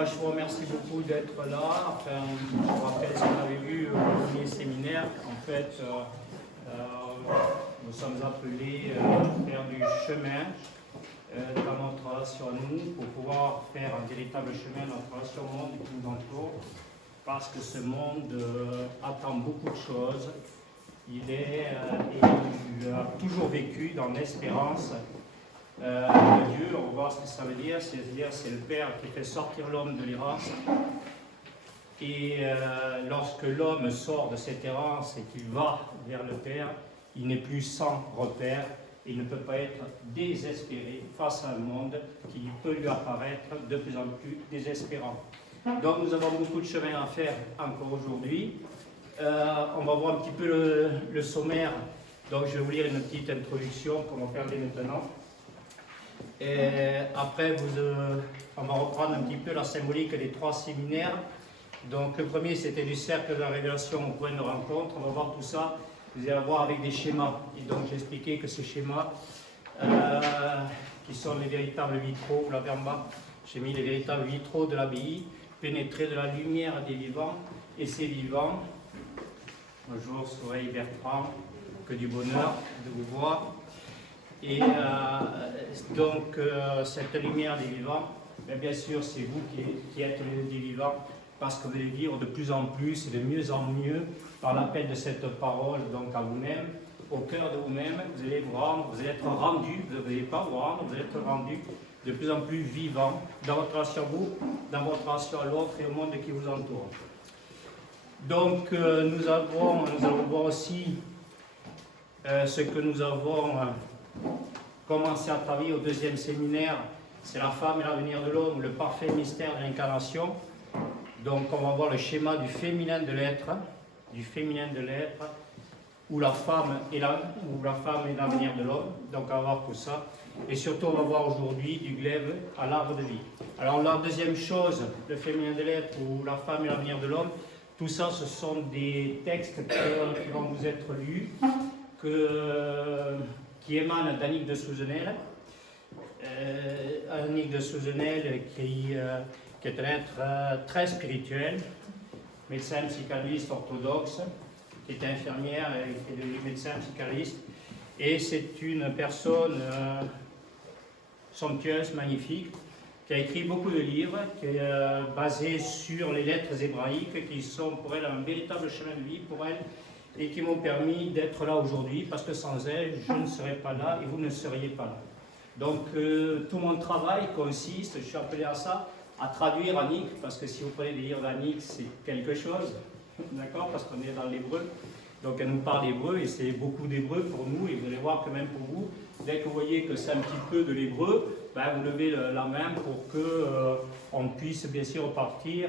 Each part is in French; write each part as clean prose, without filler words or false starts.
moi je vous remercie beaucoup d'être là. Enfin, je vous rappelle ce qu'on avait vu au premier séminaire. En fait, nous sommes appelés à faire du chemin dans notre relation à nous pour pouvoir faire un véritable chemin dans notre relation au monde qui nous entoure. Parce que ce monde attend beaucoup de choses. Il a toujours vécu dans l'espérance de Dieu. On va voir ce que ça veut dire. C'est-à-dire c'est le Père qui fait sortir l'homme de l'errance. Et lorsque l'homme sort de cette errance et qu'il va vers le Père, il n'est plus sans repère. Il ne peut pas être désespéré face à un monde qui peut lui apparaître de plus en plus désespérant. Donc nous avons beaucoup de chemin à faire encore aujourd'hui. On va voir un petit peu le sommaire. Donc je vais vous lire une petite introduction qu'on va regarder maintenant. Et après, on va reprendre un petit peu la symbolique des 3 séminaires. Donc le premier, c'était du cercle de la révélation au point de rencontre. On va voir tout ça. Vous allez voir avec des schémas. Et donc j'ai expliqué que ces schémas, qui sont les véritables vitraux, vous l'avez en bas, j'ai mis les véritables vitraux de l'abbaye, pénétrer de la lumière des vivants, et ces vivants, bonjour Soleil Bertrand, que du bonheur de vous voir. Et donc cette lumière des vivants, bien sûr c'est vous qui êtes des vivants, parce que vous allez vivre de plus en plus et de mieux en mieux par l'appel de cette parole, donc à vous-même, au cœur de vous-même, vous allez vous rendre, vous allez être rendu, vous n'allez pas vous rendre, vous allez être rendu de plus en plus vivant dans votre relation à vous, dans votre relation à l'autre et au monde qui vous entoure. Donc nous allons voir aussi ce que nous avons commencé à travailler au 2e séminaire, c'est la femme et l'avenir de l'homme, le parfait mystère de l'incarnation. Donc on va voir le schéma du féminin de l'être, où la femme est l'avenir de l'homme. Donc on va voir tout ça. Et surtout on va voir aujourd'hui du glaive à l'arbre de vie. Alors la deuxième chose, le féminin de l'être ou la femme et l'avenir de l'homme, tout ça ce sont des textes qui vont vous être lus, qui émanent d'Annick de Souzenel. Annick de Souzenel qui est un être très spirituel, médecin psychanalyste orthodoxe, qui est infirmière et qui est devenue médecin psychanalyste. Et c'est une personne somptueuse, magnifique, qui a écrit beaucoup de livres, qui est basé sur les lettres hébraïques, qui sont pour elle un véritable chemin de vie pour elle, et qui m'ont permis d'être là aujourd'hui, parce que sans elle, je ne serais pas là et vous ne seriez pas là. Donc tout mon travail consiste, je suis appelé à ça, à traduire Annick, parce que si vous prenez des livres d'Annick, c'est quelque chose, d'accord, parce qu'on est dans l'hébreu. Donc elle nous parle hébreu, et c'est beaucoup d'hébreu pour nous, et vous allez voir que même pour vous, dès que vous voyez que c'est un petit peu de l'hébreu, vous levez la main pour qu'on puisse bien sûr repartir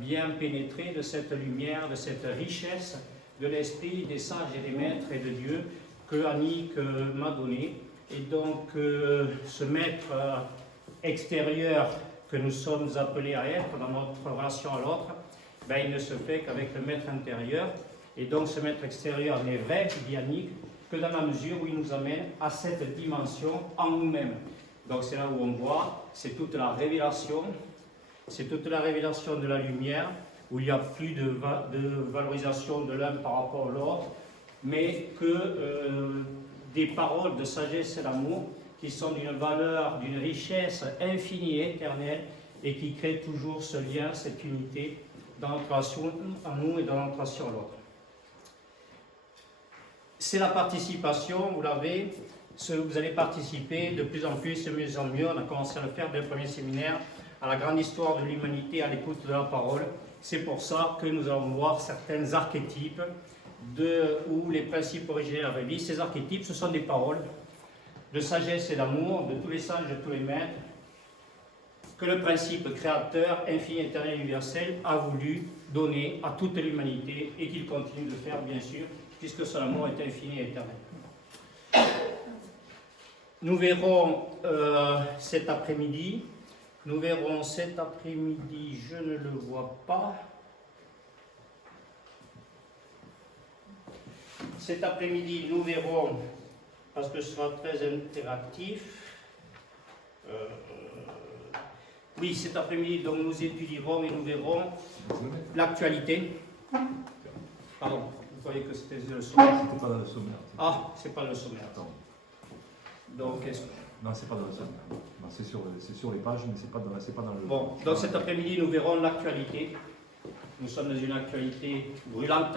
bien pénétré de cette lumière, de cette richesse de l'esprit des sages et des maîtres et de Dieu que Annick m'a donné. Et donc ce maître extérieur que nous sommes appelés à être dans notre relation à l'autre, il ne se fait qu'avec le maître intérieur. Et donc ce maître extérieur n'est vrai, dit Annick, que dans la mesure où il nous amène à cette dimension en nous-mêmes. Donc c'est là où on voit, c'est toute la révélation de la lumière, où il n'y a plus de valorisation de l'un par rapport à l'autre, mais que des paroles de sagesse et d'amour qui sont d'une valeur, d'une richesse infinie et éternelle, et qui créent toujours ce lien, cette unité dans notre relation à nous et dans notre relation à l'autre. C'est la participation, vous l'avez, vous allez participer de plus en plus, de mieux en mieux. On a commencé à le faire dès le premier séminaire, à la grande histoire de l'humanité, à l'écoute de la parole. C'est pour ça que nous allons voir certains archétypes ou les principes originels de la vraie vie. Ces archétypes, ce sont des paroles de sagesse et d'amour de tous les sages, de tous les maîtres, que le principe créateur, infini, éternel, universel, a voulu donner à toute l'humanité et qu'il continue de faire, bien sûr, puisque son amour est infini et éternel. Nous verrons cet après-midi, je ne le vois pas. Cet après-midi, nous verrons, parce que ce sera très interactif, Oui, cet après-midi, donc nous étudierons et nous verrons l'actualité. Pardon, vous croyez que c'était le sommaire? C'était pas dans le sommaire. Ah, c'est pas le sommaire. Attends. Donc, non, c'est pas dans le sommaire. Non, c'est sur les pages, mais c'est pas dans le... Bon, donc cet après-midi, nous verrons l'actualité. Nous sommes dans une actualité brûlante.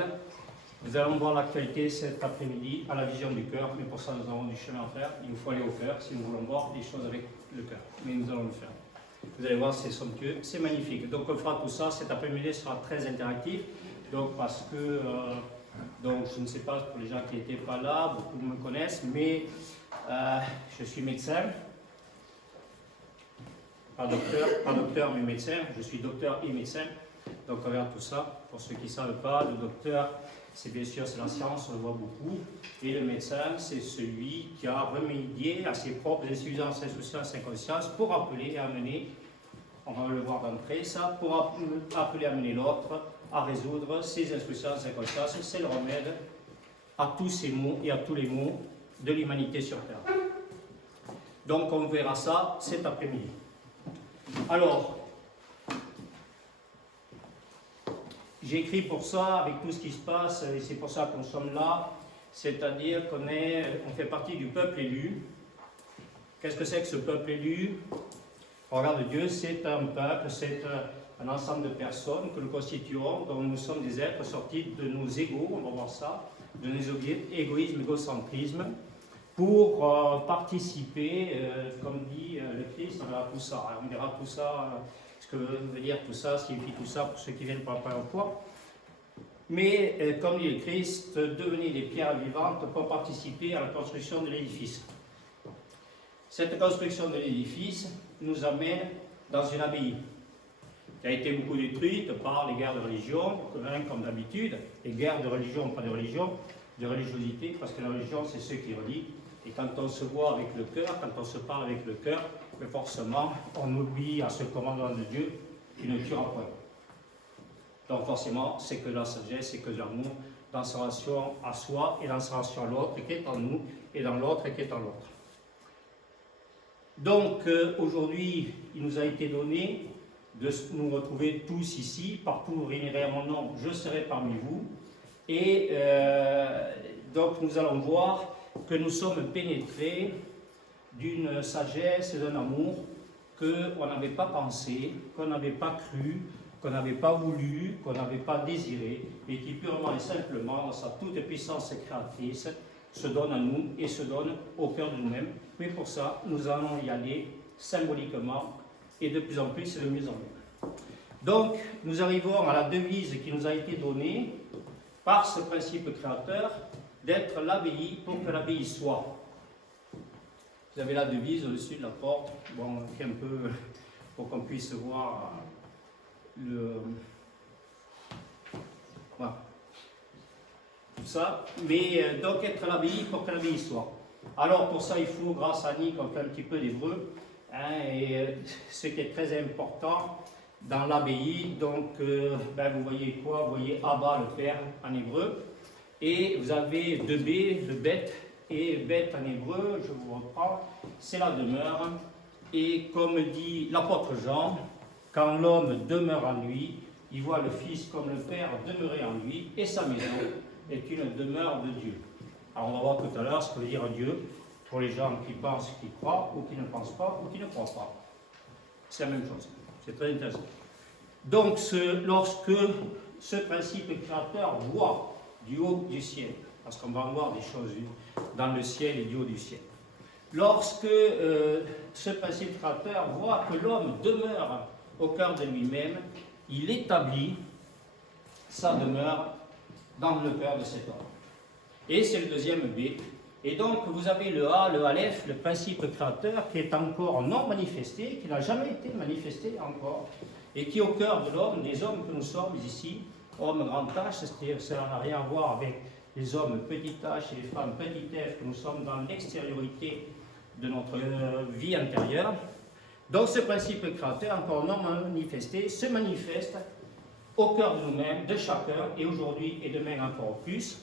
Nous allons voir l'actualité cet après-midi à la vision du cœur, mais pour ça, nous avons du chemin à faire. Il nous faut aller au cœur si nous voulons voir des choses avec le cœur. Mais nous allons le faire. Vous allez voir, c'est somptueux, c'est magnifique. Donc, on fera tout ça. Cet après-midi sera très interactif. Donc, parce que, donc, je ne sais pas, pour les gens qui n'étaient pas là, beaucoup me connaissent, mais je suis médecin. Pas docteur, mais médecin. Je suis docteur et médecin. Donc, on regarde tout ça. Pour ceux qui ne savent pas, le docteur, c'est bien sûr, c'est la science, on le voit beaucoup. Et le médecin, c'est celui qui a remédié à ses propres insuffisances, insouciances, inconsciences pour appeler et amener, on va le voir d'entrée, ça, pour appeler et amener l'autre à résoudre ses insouciances, inconsciences. C'est le remède à tous ces maux et à tous les maux de l'humanité sur Terre. Donc, on verra ça cet après-midi. Alors, j'ai écrit pour ça, avec tout ce qui se passe, et c'est pour ça qu'on sommes là, c'est-à-dire qu'on fait partie du peuple élu. Qu'est-ce que c'est que ce peuple élu? Regarde, Dieu, c'est un peuple, c'est un ensemble de personnes que nous constituons, dont nous sommes des êtres sortis de nos égos, on va voir ça, de nos égoïsmes, égocentrisme, pour participer, comme dit le Christ, on verra tout ça. Alors, on verra tout ça. Ce que veut dire tout ça, signifie tout ça pour ceux qui viennent pour la première fois. Mais, comme dit le Christ, devenez des pierres vivantes pour participer à la construction de l'édifice. Cette construction de l'édifice nous amène dans une abbaye qui a été beaucoup détruite par les guerres de religion, comme d'habitude, les guerres de religion, pas de religion, de religiosité, parce que la religion, c'est ce qui relie. Et quand on se voit avec le cœur, quand on se parle avec le cœur, mais forcément, on oublie à ce commandement de Dieu qui ne tuera point. Donc forcément, c'est que la sagesse, c'est que l'amour dans sa relation à soi et dans sa relation à l'autre qui est en nous et dans l'autre qui est en l'autre. Donc aujourd'hui, il nous a été donné de nous retrouver tous ici, partout où vous réunirez à mon nom, je serai parmi vous. Et donc nous allons voir que nous sommes pénétrés d'une sagesse et d'un amour qu'on n'avait pas pensé, qu'on n'avait pas cru, qu'on n'avait pas voulu, qu'on n'avait pas désiré, et qui purement et simplement, dans sa toute puissance créatrice, se donne à nous et se donne au cœur de nous-mêmes. Mais pour ça, nous allons y aller symboliquement et de plus en plus et de mieux en mieux. Donc, nous arrivons à la devise qui nous a été donnée par ce principe créateur d'être l'abbaye pour que l'abbaye soit. Vous avez la devise au-dessus de la porte, bon, qui est un peu pour qu'on puisse voir le. Voilà. Tout ça. Mais donc être l'abbaye pour que l'abbaye soit. Alors pour ça, il faut, grâce à Annie, qu'on fait un petit peu d'hébreu, hein, et ce qui est très important dans l'abbaye, donc vous voyez quoi? Vous voyez Abba, le Père, en hébreu, et vous avez 2B, le bête. Et bête en hébreu, je vous reprends, c'est la demeure. Et comme dit l'apôtre Jean, quand l'homme demeure en lui, il voit le Fils comme le Père demeurer en lui, et sa maison est une demeure de Dieu. Alors on va voir tout à l'heure ce que veut dire Dieu pour les gens qui pensent, qui croient, ou qui ne pensent pas, ou qui ne croient pas. C'est la même chose. C'est très intéressant. Donc lorsque ce principe créateur voit du haut du ciel, parce qu'on va voir des choses dans le ciel et du haut du ciel. Lorsque ce principe créateur voit que l'homme demeure au cœur de lui-même, il établit sa demeure dans le cœur de cet homme. Et c'est le deuxième B. Et donc vous avez le A, le Aleph, le principe créateur qui est encore non manifesté, qui n'a jamais été manifesté encore, et qui est au cœur de l'homme, des hommes que nous sommes ici, hommes grand H, c'est-à-dire ça n'a rien à voir avec les hommes petit h et les femmes petit f, que nous sommes dans l'extériorité de notre vie intérieure. Donc ce principe créateur, encore non manifesté, se manifeste au cœur de nous-mêmes, de chacun, et aujourd'hui et demain encore plus,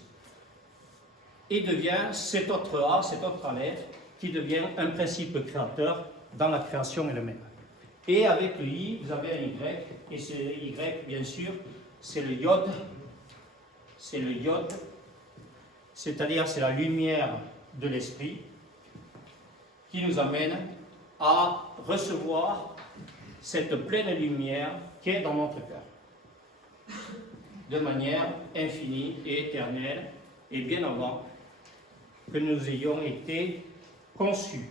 et devient cet autre A, cet autre Aleph, qui devient un principe créateur dans la création elle-même. Et avec le I, vous avez un Y, et ce Y, bien sûr, c'est le iode. C'est le iode, c'est-à-dire c'est la lumière de l'esprit qui nous amène à recevoir cette pleine lumière qui est dans notre cœur, de manière infinie et éternelle, et bien avant que nous ayons été conçus.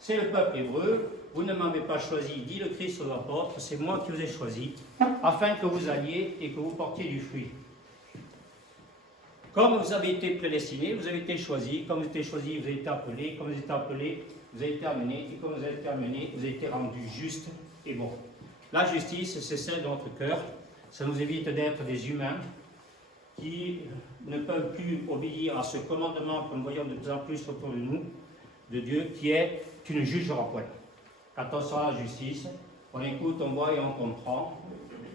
C'est le peuple hébreu. Vous ne m'avez pas choisi, dit le Christ aux apôtres, c'est moi qui vous ai choisi, afin que vous alliez et que vous portiez du fruit. Comme vous avez été prédestinés, vous avez été choisis, comme vous avez été choisis, vous avez été appelés, comme vous avez été appelés, vous avez été amenés, et comme vous avez été amenés, vous avez été rendus justes et bons. La justice, c'est celle de notre cœur. Ça nous évite d'être des humains qui ne peuvent plus obéir à ce commandement que nous voyons de plus en plus autour de nous, de Dieu, qui est « tu ne jugeras point ». Quand on sera à la justice, on écoute, on voit et on comprend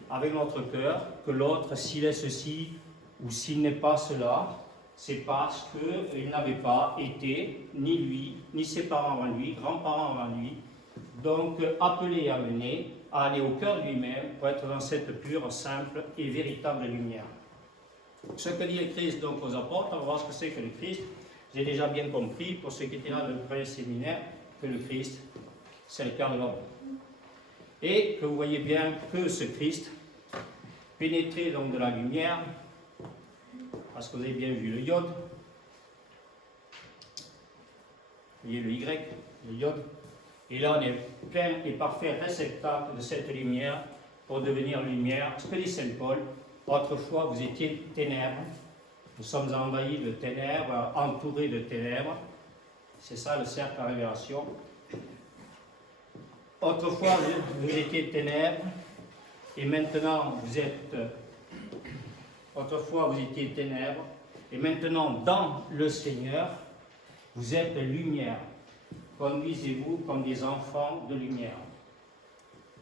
avec notre cœur que l'autre, s'il est ceci ou s'il n'est pas cela, c'est parce qu'il n'avait pas été, ni lui, ni ses parents avant lui, grands-parents avant lui, donc appelé et amené à aller au cœur de lui-même pour être dans cette pure, simple et véritable lumière. Ce que dit le Christ donc aux apôtres, on va voir ce que c'est que le Christ. J'ai déjà bien compris, pour ceux qui étaient là dans le premier séminaire, que le Christ, c'est le cœur de l'homme. Et que vous voyez bien que ce Christ, pénétré donc de la lumière, parce que vous avez bien vu le iode, vous voyez le Y, le iode, et là on est plein et parfait réceptacle de cette lumière pour devenir lumière. Ce que dit Saint Paul, autrefois vous étiez ténèbres, nous sommes envahis de ténèbres, entourés de ténèbres, c'est ça le cercle à révélation. Autrefois vous étiez ténèbres, et maintenant vous êtes... Autrefois vous étiez ténèbres, et maintenant dans le Seigneur, vous êtes lumière. Conduisez-vous comme des enfants de lumière.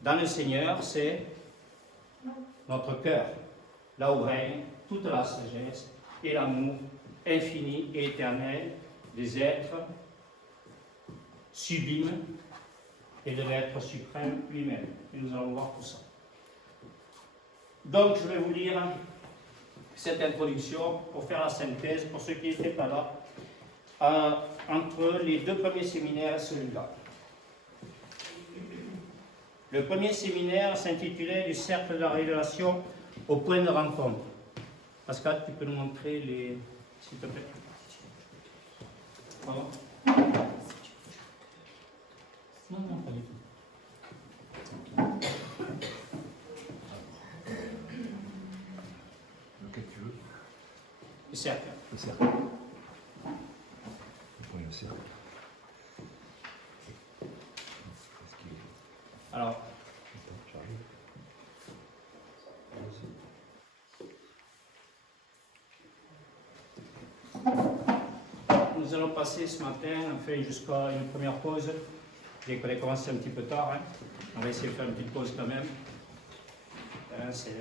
Dans le Seigneur, c'est notre cœur, là où règne toute la sagesse et l'amour infini et éternel des êtres sublimes et de l'être suprême lui-même. Et nous allons voir tout ça. Donc, je vais vous lire cette introduction pour faire la synthèse, pour ceux qui n'étaient pas là, entre les deux premiers séminaires et celui-là. Le premier séminaire s'intitulait « Du cercle de la révélation au point de rencontre ». Pascal, tu peux nous montrer les... s'il te plaît. Pardon ? Non, non, pas du tout. Lequel tu veux? Le cercle. Le cercle. Oui, le cercle. Alors, Attends, j'arrive. nous allons passer ce matin, enfin jusqu'à une première pause. Bien qu'on ait commencé un petit peu tard, hein. On va essayer de faire une petite pause quand même. C'est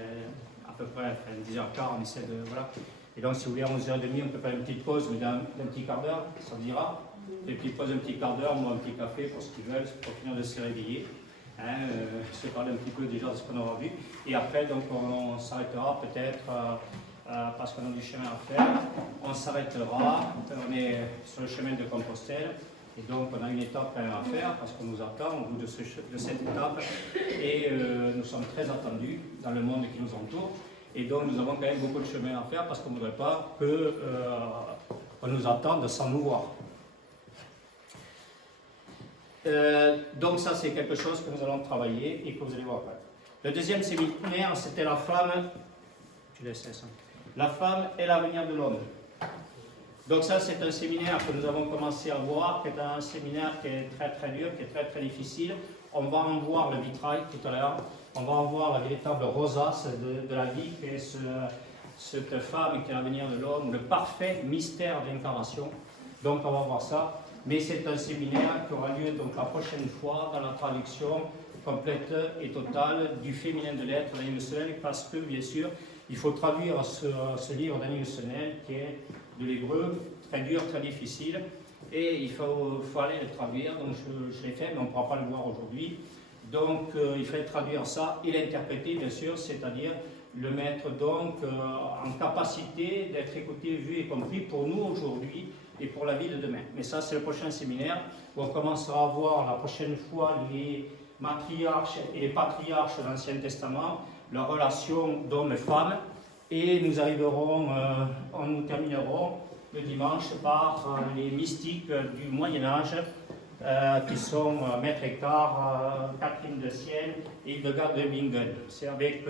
à peu près 10h15, on essaie de... Voilà. Et donc si vous voulez à 11h30, on peut faire une petite pause, mais d'un petit quart d'heure, ça vous dira. Une petite pause, un petit quart d'heure, moi un petit café pour ce qu'ils veulent, pour finir de se réveiller. Hein, se parler un petit peu déjà de ce qu'on aura vu. Et après, donc, on s'arrêtera peut-être, parce qu'on a du chemin à faire, on s'arrêtera, on est sur le chemin de Compostelle, et donc on a une étape quand même à faire, parce qu'on nous attend au bout de cette étape, et nous sommes très attendus dans le monde qui nous entoure, et donc nous avons quand même beaucoup de chemin à faire, parce qu'on ne voudrait pas qu'on nous attende sans nous voir. Donc ça c'est quelque chose que nous allons travailler et que vous allez voir après. Le deuxième séminaire c'était la femme, tu laisses ça. La femme est l'avenir de l'homme. Donc ça c'est un séminaire que nous avons commencé à voir, qui est un séminaire qui est très très dur, qui est très très difficile. On va en voir le vitrail tout à l'heure, on va en voir la véritable rosace de la vie, qui est cette femme qui est l'avenir de l'homme, le parfait mystère d'incarnation. Donc on va voir ça. Mais c'est un séminaire qui aura lieu donc la prochaine fois dans la traduction complète et totale du féminin de l'être d'Annie Le Senel, parce que bien sûr il faut traduire ce livre d'Annie Le Senel qui est de l'hébreu, très dur, très difficile, et il faut aller le traduire, donc je l'ai fait, mais on ne pourra pas le voir aujourd'hui. Donc il fallait traduire ça et l'interpréter bien sûr, c'est-à-dire le mettre donc en capacité d'être écouté, vu et compris pour nous aujourd'hui et pour la vie de demain. Mais ça c'est le prochain séminaire où on commencera à voir la prochaine fois les matriarches et les patriarches de l'Ancien Testament, leur relation d'hommes et femmes, et nous terminerons le dimanche par les mystiques du Moyen-Âge, qui sont Maître Eckhart, Catherine de Sienne et Hildegard de Bingen. C'est avec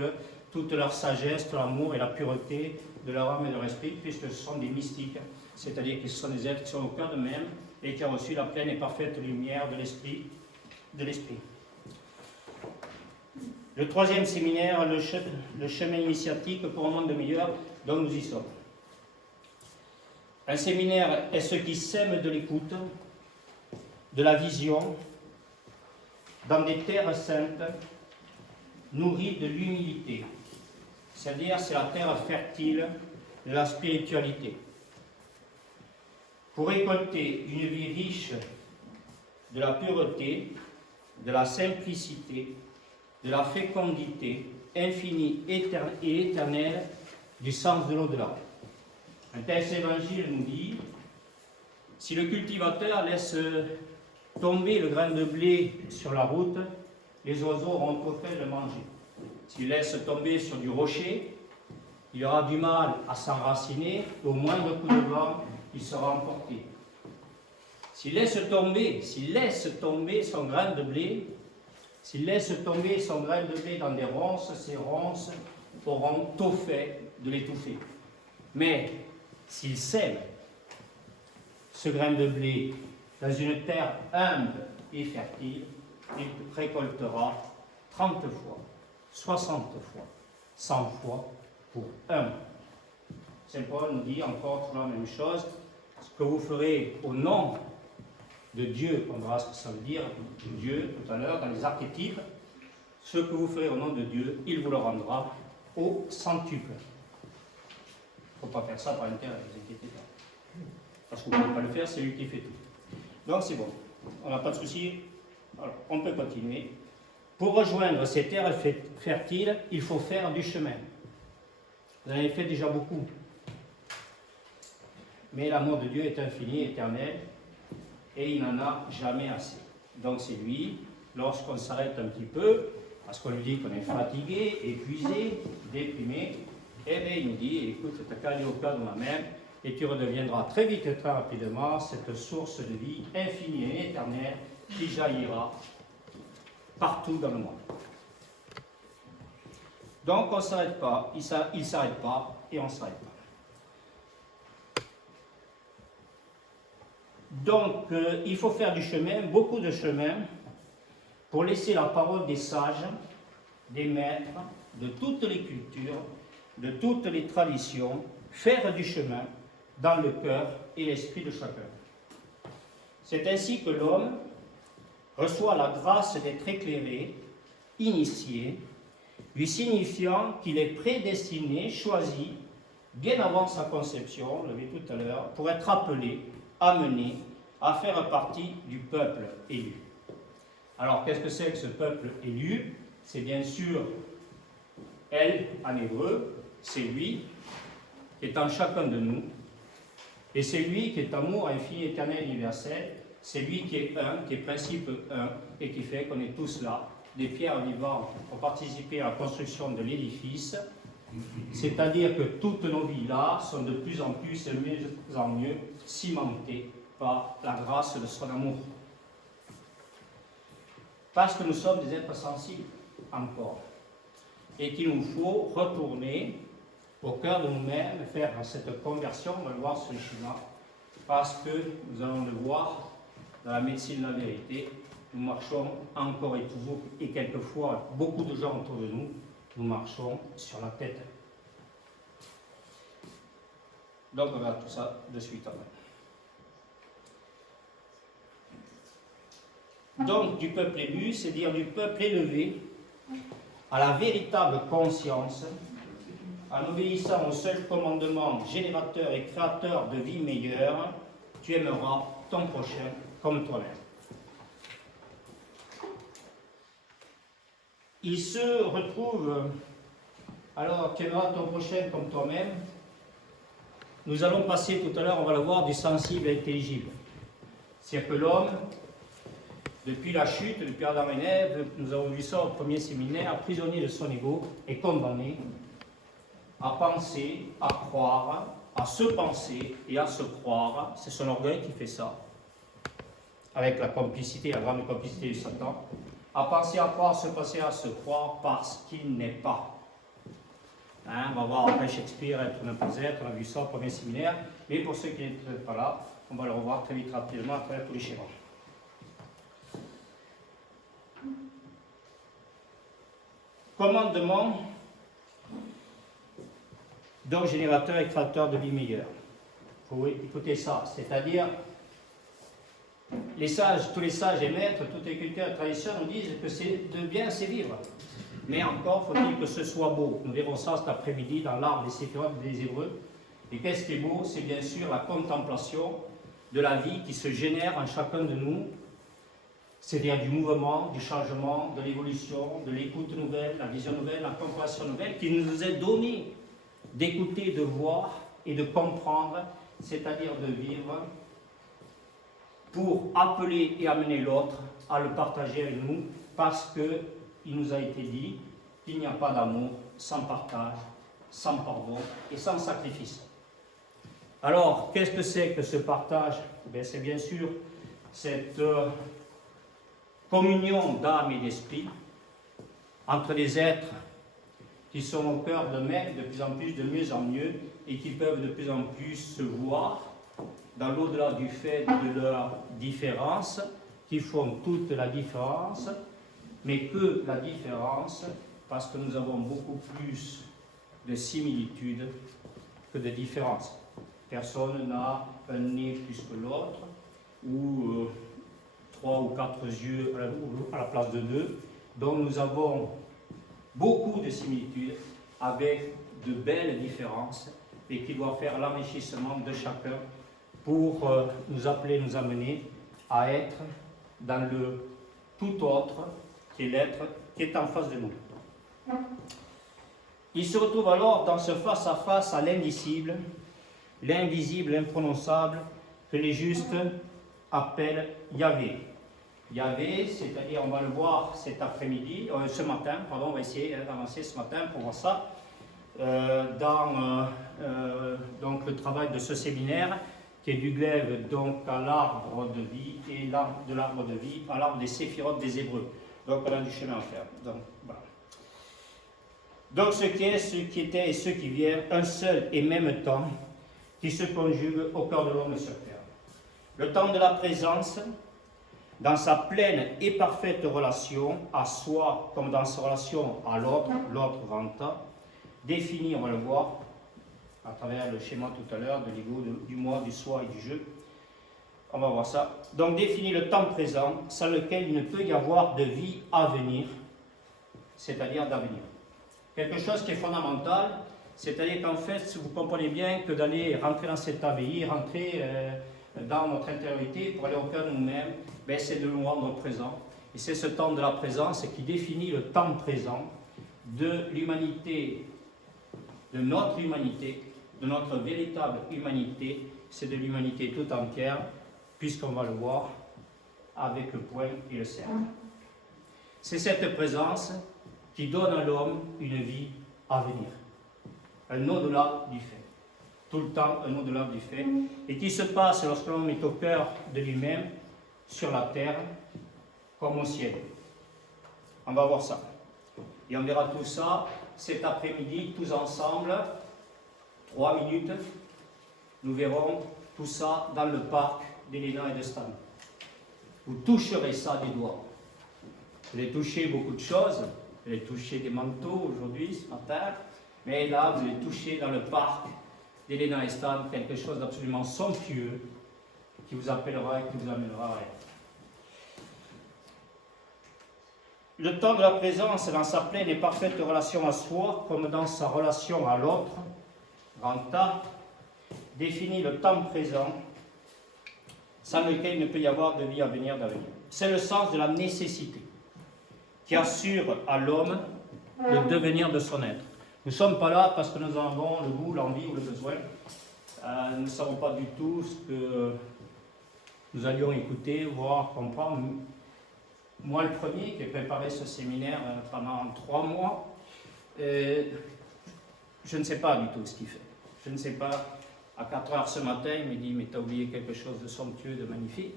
toute leur sagesse, l'amour et la pureté de leur âme et de leur esprit, puisque ce sont des mystiques, c'est-à-dire qu'ils sont des êtres qui sont au cœur d'eux-mêmes et qui ont reçu la pleine et parfaite lumière de l'esprit. Le troisième séminaire, le chemin initiatique pour un monde meilleur, dont nous y sommes. Un séminaire est ce qui sème de l'écoute, de la vision, dans des terres saintes, nourries de l'humilité. C'est-à-dire, c'est la terre fertile de la spiritualité. Pour récolter une vie riche de la pureté, de la simplicité, de la fécondité infinie et éternelle du sens de l'au-delà. Un texte évangile nous dit, si le cultivateur laisse tomber le grain de blé sur la route, les oiseaux auront trop fait de le manger. S'il laisse tomber sur du rocher, il aura du mal à s'enraciner, et au moindre coup de vent, il sera emporté. S'il laisse tomber son grain de blé, dans des ronces, ces ronces auront tôt fait de l'étouffer. Mais s'il sème ce grain de blé dans une terre humble et fertile, il récoltera 30 fois, 60 fois, 100 fois pour un. Saint Paul nous dit encore toujours la même chose. Ce que vous ferez au nom de Dieu, on verra ce que ça veut dire, Dieu tout à l'heure, dans les archétypes, ce que vous ferez au nom de Dieu, il vous le rendra au centuple. Il ne faut pas faire ça par intérêt, ne vous inquiétez pas. Parce que vous ne pouvez pas le faire, c'est lui qui fait tout. Donc c'est bon, on n'a pas de souci, alors on peut continuer. Pour rejoindre ces terres fertiles, il faut faire du chemin. Vous en avez fait déjà beaucoup. Mais l'amour de Dieu est infini, éternel, et il n'en a jamais assez. Donc c'est lui, lorsqu'on s'arrête un petit peu, parce qu'on lui dit qu'on est fatigué, épuisé, déprimé, eh bien il nous dit, écoute, t'as qu'à aller au cœur de moi-même, et tu redeviendras très vite et très rapidement cette source de vie infinie et éternelle qui jaillira partout dans le monde. Donc on ne s'arrête pas, il ne s'arrête pas, et on ne s'arrête pas. Donc il faut faire du chemin, beaucoup de chemin, pour laisser la parole des sages, des maîtres, de toutes les cultures, de toutes les traditions, faire du chemin dans le cœur et l'esprit de chacun. C'est ainsi que l'homme reçoit la grâce d'être éclairé, initié, lui signifiant qu'il est prédestiné, choisi, bien avant sa conception, on l'a vu tout à l'heure, pour être appelé, amené à faire partie du peuple élu. Alors, qu'est-ce que c'est que ce peuple élu? C'est bien sûr elle, en hébreu, c'est lui qui est en chacun de nous, et c'est lui qui est amour infini, éternel, universel, c'est lui qui est un, qui est principe un, et qui fait qu'on est tous là, des pierres vivantes pour participer à la construction de l'édifice, c'est-à-dire que toutes nos vies là sont de plus en plus et de mieux en mieux cimentées par la grâce de son amour. Parce que nous sommes des êtres sensibles, encore, et qu'il nous faut retourner au cœur de nous-mêmes, faire cette conversion, on va le voir sur le schéma, parce que nous allons le voir dans la médecine de la vérité, nous marchons encore et toujours, et quelquefois, beaucoup de gens autour de nous, nous marchons sur la tête. Donc on verra tout ça de suite après. Donc du peuple élu, c'est dire du peuple élevé à la véritable conscience, en obéissant au seul commandement générateur et créateur de vie meilleure, tu aimeras ton prochain comme toi-même. Il se retrouve, alors tu aimeras ton prochain comme toi-même. Nous allons passer tout à l'heure, on va le voir, du sensible à l'intelligible. C'est-à-dire que l'homme, depuis la chute, depuis Adam et Ève, nous avons vu ça au premier séminaire, prisonnier de son ego, est condamné à penser, à croire, à se penser et à se croire. C'est son orgueil qui fait ça, avec la complicité, la grande complicité de Satan. À penser, à croire, se penser, à se croire parce qu'il n'est pas. Hein, on va voir après Shakespeare, être ou ne pas être, on a vu ça au premier séminaire. Mais pour ceux qui n'étaient pas là, on va le revoir très vite, rapidement, à travers tous les schémas. Commandement, donc générateur et créateur de vie meilleure. Il faut écouter ça, c'est-à-dire les sages, tous les sages et maîtres, toutes les cultures et traditions nous disent que c'est de bien, c'est vivre. Mais encore faut-il que ce soit beau. Nous verrons ça cet après-midi dans l'arbre des Séphirotes des Hébreux. Et qu'est-ce qui est beau? C'est bien sûr la contemplation de la vie qui se génère en chacun de nous, c'est-à-dire du mouvement, du changement, de l'évolution, de l'écoute nouvelle, la vision nouvelle, la compréhension nouvelle, qui nous est donnée d'écouter, de voir et de comprendre, c'est-à-dire de vivre, pour appeler et amener l'autre à le partager avec nous, parce qu'il nous a été dit qu'il n'y a pas d'amour sans partage, sans pardon et sans sacrifice. Alors, qu'est-ce que c'est que ce partage? C'est bien sûr cette communion d'âme et d'esprit entre des êtres qui sont au cœur d'eux-mêmes de plus en plus, de mieux en mieux, et qui peuvent de plus en plus se voir dans l'au-delà du fait de leurs différences, qui font toute la différence, mais que la différence, parce que nous avons beaucoup plus de similitudes que de différences. Personne n'a un nez plus que l'autre, ou 3 ou 4 yeux à la place de 2. Donc nous avons beaucoup de similitudes avec de belles différences et qui doivent faire l'enrichissement de chacun pour nous appeler, nous amener à être dans le tout autre qui est l'être qui est en face de nous. Il se retrouve alors dans ce face-à-face à l'indicible, l'invisible, l'imprononçable, que les justes appellent Yahvé. Yahvé, c'est-à-dire, on va le voir cet après-midi, ce matin, pardon, on va essayer d'avancer ce matin pour voir ça, dans donc le travail de ce séminaire, qui est du glaive donc à l'arbre de vie, et de l'arbre de vie à l'arbre des Séphirotes des Hébreux. Donc on a du chemin à faire. Donc, voilà. Donc ce qui est, ce qui était et ce qui vient, un seul et même temps, qui se conjugue au cœur de l'homme sur terre. Le temps de la présence, dans sa pleine et parfaite relation à soi, comme dans sa relation à l'autre, l'autre Vanta, défini, on va le voir, à travers le schéma tout à l'heure de l'ego, du moi, du soi et du je. On va voir ça. Donc définit le temps présent, sans lequel il ne peut y avoir de vie à venir, c'est-à-dire d'avenir. Quelque chose qui est fondamental, c'est-à-dire qu'en fait, si vous comprenez bien que d'aller rentrer dans cet AVI, rentrer dans notre intériorité pour aller au cœur de nous-mêmes, c'est de nous rendre présent. Et c'est ce temps de la présence qui définit le temps présent de l'humanité, de notre véritable humanité, c'est de l'humanité tout entière, puisqu'on va le voir avec le point et le cercle. C'est cette présence qui donne à l'homme une vie à venir, un au-delà du fait, tout le temps un au-delà du fait, et qui se passe lorsque l'homme est au cœur de lui-même, sur la terre comme au ciel. On va voir ça. Et on verra tout ça cet après-midi, tous ensemble, 3 minutes. Nous verrons tout ça dans le parc d'Elena et de Stan. Vous toucherez ça des doigts. Vous avez touché beaucoup de choses. Vous avez touché des manteaux aujourd'hui, ce matin. Mais là, vous allez toucher dans le parc d'Elena et Stan quelque chose d'absolument somptueux qui vous appellera et qui vous amènera à être. Le temps de la présence dans sa pleine et parfaite relation à soi, comme dans sa relation à l'autre, Vanta, définit le temps présent sans lequel il ne peut y avoir de vie à venir d'avenir. C'est le sens de la nécessité qui assure à l'homme le devenir de son être. Nous ne sommes pas là parce que nous en avons le goût, l'envie ou le besoin. Nous ne savons pas du tout ce que nous allions écouter, voir, comprendre. Moi, le premier qui ai préparé ce séminaire pendant 3 mois, je ne sais pas du tout ce qu'il fait. Je ne sais pas. À 4 heures ce matin, il me dit « Mais tu as oublié quelque chose de somptueux, de magnifique. »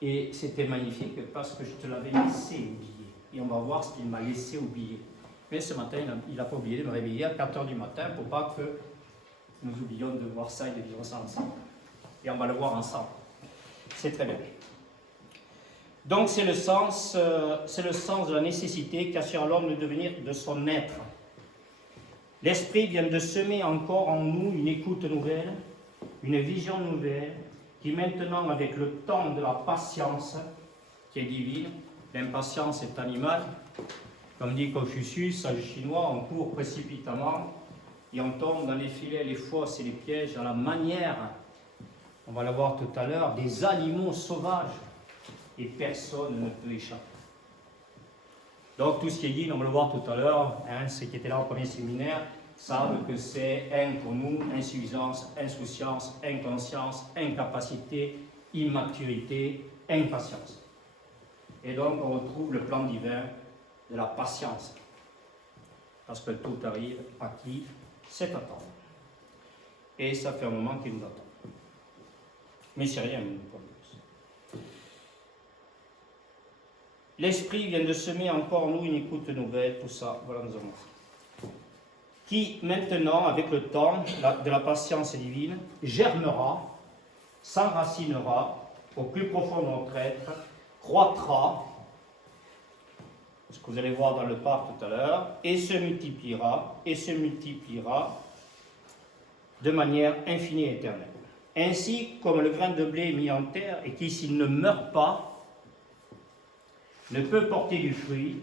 Et c'était magnifique parce que je te l'avais laissé oublier. Et on va voir ce qu'il m'a laissé oublier. Mais ce matin, il n'a pas oublié de me réveiller à 4 heures du matin pour pas que nous oublions de voir ça et de vivre ça ensemble. Et on va le voir ensemble. C'est très bien. Donc c'est le sens de la nécessité qu'assure l'homme de devenir de son être. L'Esprit vient de semer encore en nous une écoute nouvelle, une vision nouvelle, qui maintenant, avec le temps de la patience, qui est divine, l'impatience est animale, comme dit Confucius, sage chinois, on court précipitamment et on tombe dans les filets, les fosses et les pièges à la manière, on va le voir tout à l'heure, des animaux sauvages, et personne ne peut échapper. Donc tout ce qui est dit, on va le voir tout à l'heure, ceux qui étaient là au premier séminaire savent que c'est pour nous, insuffisance, insouciance, inconscience, incapacité, immaturité, impatience. Et donc on retrouve le plan divin de la patience. Parce que tout arrive à qui c'est attendre. Et ça fait un moment qu'il nous attend. Mais c'est rien, pour nous. L'Esprit vient de semer encore en nous une écoute nouvelle, tout ça, voilà nous avons fait. Qui maintenant, avec le temps de la patience divine, germera, s'enracinera au plus profond de notre être, croîtra, ce que vous allez voir dans le parc tout à l'heure, et se multipliera de manière infinie et éternelle. Ainsi, comme le grain de blé mis en terre et qui, s'il ne meurt pas, ne peut porter du fruit,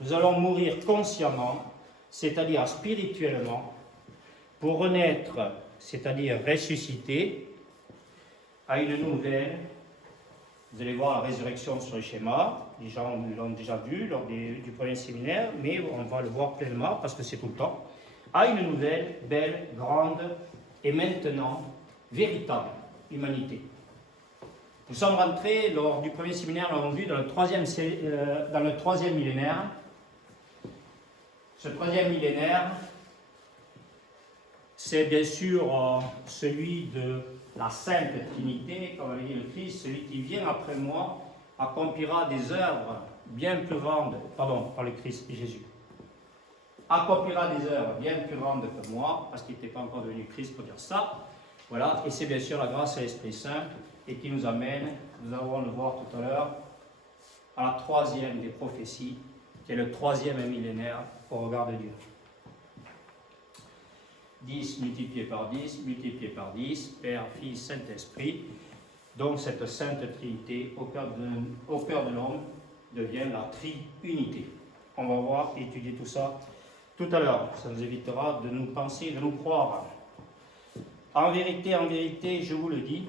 nous allons mourir consciemment, c'est-à-dire spirituellement, pour renaître, c'est-à-dire ressusciter, à une nouvelle. Vous allez voir la résurrection sur le schéma, les gens l'ont déjà vu lors du premier séminaire, mais on va le voir pleinement parce que c'est tout le temps, à une nouvelle, belle, grande et maintenant véritable humanité. Nous sommes rentrés lors du premier séminaire, nous l'avons vu, dans le troisième millénaire. Ce troisième millénaire, c'est bien sûr celui de la Sainte Trinité, comme avait dit le Christ, celui qui vient après moi accomplira des œuvres bien plus grandes, pardon, par le Christ et Jésus, accomplira des œuvres bien plus grandes que moi, parce qu'il n'était pas encore devenu Christ pour dire ça. Voilà, et c'est bien sûr la grâce à l'Esprit Saint, et qui nous amène, nous allons le voir tout à l'heure, à la troisième des prophéties, qui est le troisième millénaire au regard de Dieu. 10 multiplié par 10, Père, Fils, Saint-Esprit. Donc cette Sainte Trinité au cœur de l'homme devient la triunité. On va voir et étudier tout ça tout à l'heure. Ça nous évitera de nous penser, de nous croire. En vérité, je vous le dis,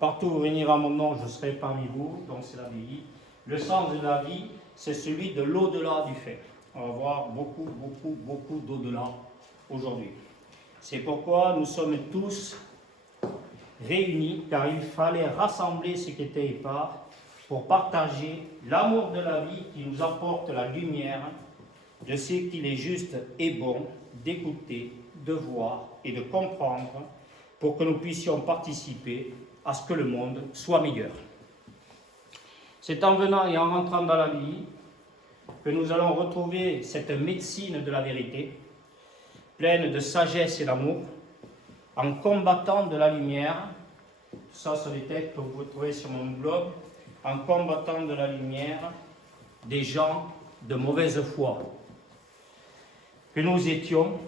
partout où vous venirez à mon nom, je serai parmi vous. Donc c'est la vie. Le sens de la vie, c'est celui de l'au-delà du fait. On va voir beaucoup d'au-delà aujourd'hui. C'est pourquoi nous sommes tous réunis, car il fallait rassembler ce qui était épars pour partager l'amour de la vie qui nous apporte la lumière de ce qu'il est juste et bon d'écouter, de voir et de comprendre pour que nous puissions participer à ce que le monde soit meilleur. C'est en venant et en rentrant dans la vie que nous allons retrouver cette médecine de la vérité, pleine de sagesse et d'amour, en combattant de la lumière, ça sont des textes que vous pouvez trouver sur mon blog, en combattant de la lumière des gens de mauvaise foi, que nous étions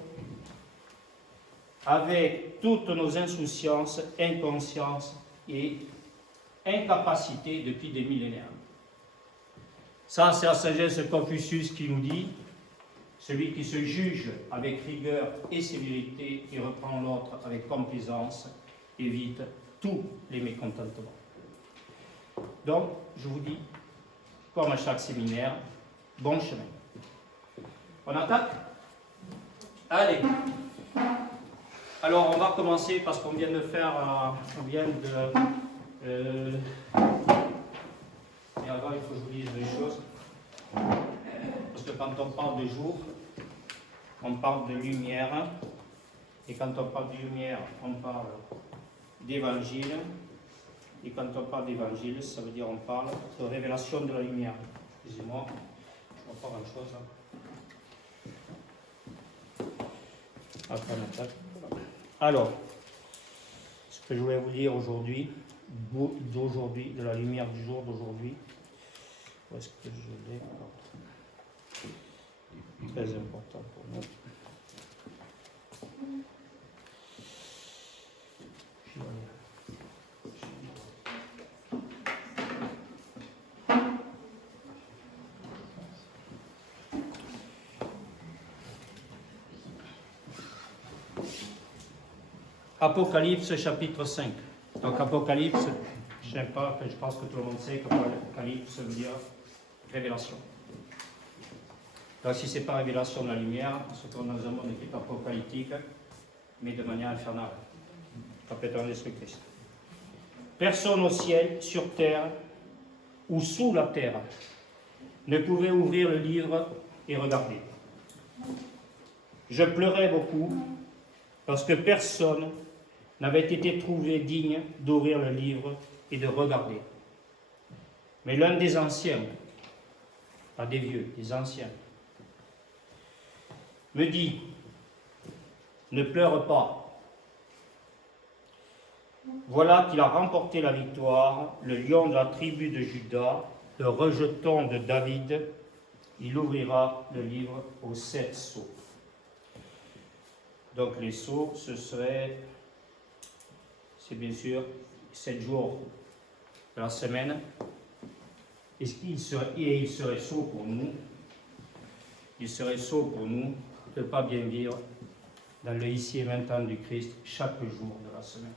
avec toutes nos insouciances, inconsciences et incapacités depuis des millénaires. Ça, c'est la sagesse de Confucius qui nous dit « Celui qui se juge avec rigueur et sévérité et reprend l'autre avec complaisance évite tous les mécontentements. » Donc, je vous dis, comme à chaque séminaire, bon chemin. On attaque? Allez. Alors, on va commencer parce qu'on vient de faire, et avant, il faut que je vous dise deux choses. Parce que quand on parle de jour, on parle de lumière. Et quand on parle de lumière, on parle d'évangile. Et quand on parle d'évangile, ça veut dire on parle de révélation de la lumière. Excusez-moi, je ne vois pas grand-chose. Alors, ce que je voulais vous dire aujourd'hui, de la lumière du jour d'aujourd'hui, où est-ce que je l'ai? Très important pour nous. Apocalypse chapitre 5. Donc Apocalypse, je pense que tout le monde sait qu'Apocalypse veut dire révélation. Donc si ce n'est pas révélation de la lumière, on se trouve dans un monde qui est apocalyptique, mais de manière infernale, complètement destructrice. Personne au ciel, sur terre ou sous la terre ne pouvait ouvrir le livre et regarder. Je pleurais beaucoup parce que personne n'avait été trouvé digne d'ouvrir le livre et de regarder. Mais l'un des anciens, pas des vieux, des anciens, me dit, ne pleure pas. Voilà qu'il a remporté la victoire, le lion de la tribu de Juda, le rejeton de David. Il ouvrira le livre aux 7 sceaux. Donc les sceaux, c'est bien sûr 7 jours de la semaine. Et il serait sot pour nous. Il serait sot pour nous de ne pas bien vivre dans le ici et maintenant du Christ chaque jour de la semaine.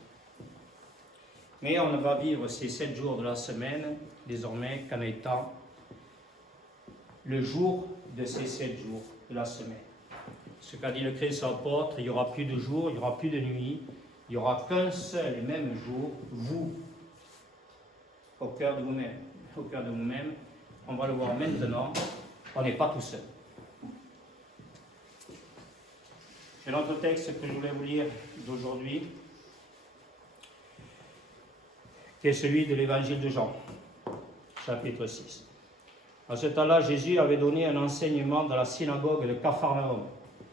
Mais on va vivre ces 7 jours de la semaine désormais qu'en étant le jour de ces 7 jours de la semaine. Ce qu'a dit le Christ apôtre, il n'y aura plus de jour, il n'y aura plus de nuit, il n'y aura qu'un seul et même jour, vous, au cœur de vous-même. Au cœur de vous-même, on va le voir maintenant, on n'est pas tout seul. C'est l'autre texte que je voulais vous lire d'aujourd'hui, qui est celui de l'évangile de Jean, chapitre 6. À ce temps-là, Jésus avait donné un enseignement dans la synagogue de Capharnaüm.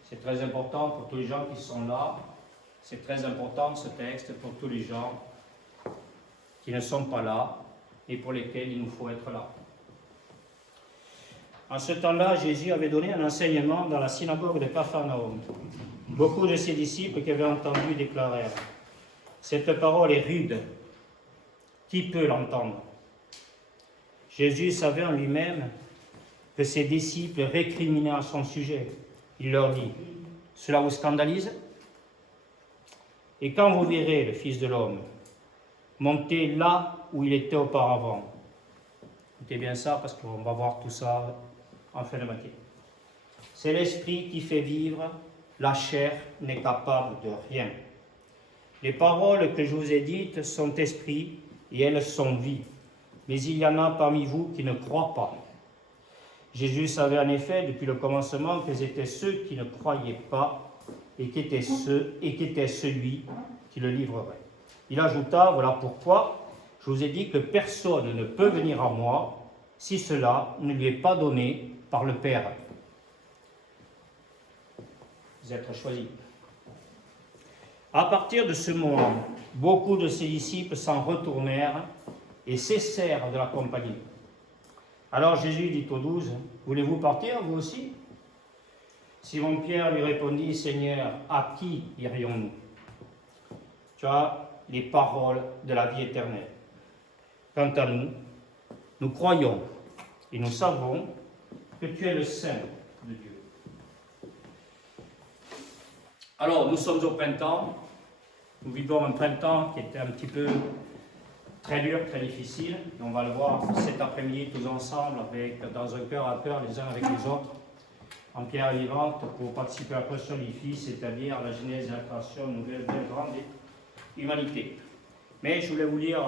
C'est très important pour tous les gens qui sont là. C'est très important ce texte pour tous les gens qui ne sont pas là et pour lesquels il nous faut être là. En ce temps-là, Jésus avait donné un enseignement dans la synagogue de Capharnaüm. Beaucoup de ses disciples qui avaient entendu déclarèrent « Cette parole est rude, qui peut l'entendre ?» Jésus savait en lui-même que ses disciples récriminaient à son sujet. Il leur dit « Cela vous scandalise ? Et quand vous verrez le Fils de l'homme monter là où il était auparavant. » Écoutez bien ça parce qu'on va voir tout ça en fin de matinée. C'est l'esprit qui fait vivre, la chair n'est capable de rien. Les paroles que je vous ai dites sont esprit et elles sont vie. Mais il y en a parmi vous qui ne croient pas. Jésus savait en effet depuis le commencement qu'ils étaient ceux qui ne croyaient pas et qu'était celui qui le livrerait. Il ajouta, voilà pourquoi je vous ai dit que personne ne peut venir à moi si cela ne lui est pas donné par le Père. Vous êtes choisis. À partir de ce moment, beaucoup de ses disciples s'en retournèrent et cessèrent de l'accompagner. Alors Jésus dit aux 12, « Voulez-vous partir, vous aussi ?» Simon-Pierre lui répondit, « Seigneur, à qui irions-nous ? Tu as les paroles de la vie éternelle. Quant à nous, nous croyons et nous savons que tu es le Saint de Dieu. » Alors, nous sommes au printemps. Nous vivons un printemps qui était un petit peu très dur, très difficile. On va le voir cet après-midi tous ensemble, dans un cœur à cœur, les uns avec les autres, en pierre vivante, pour participer à la création du Fils, c'est-à-dire à la genèse et la création nouvelle, belle, grande humanité. Mais je voulais vous lire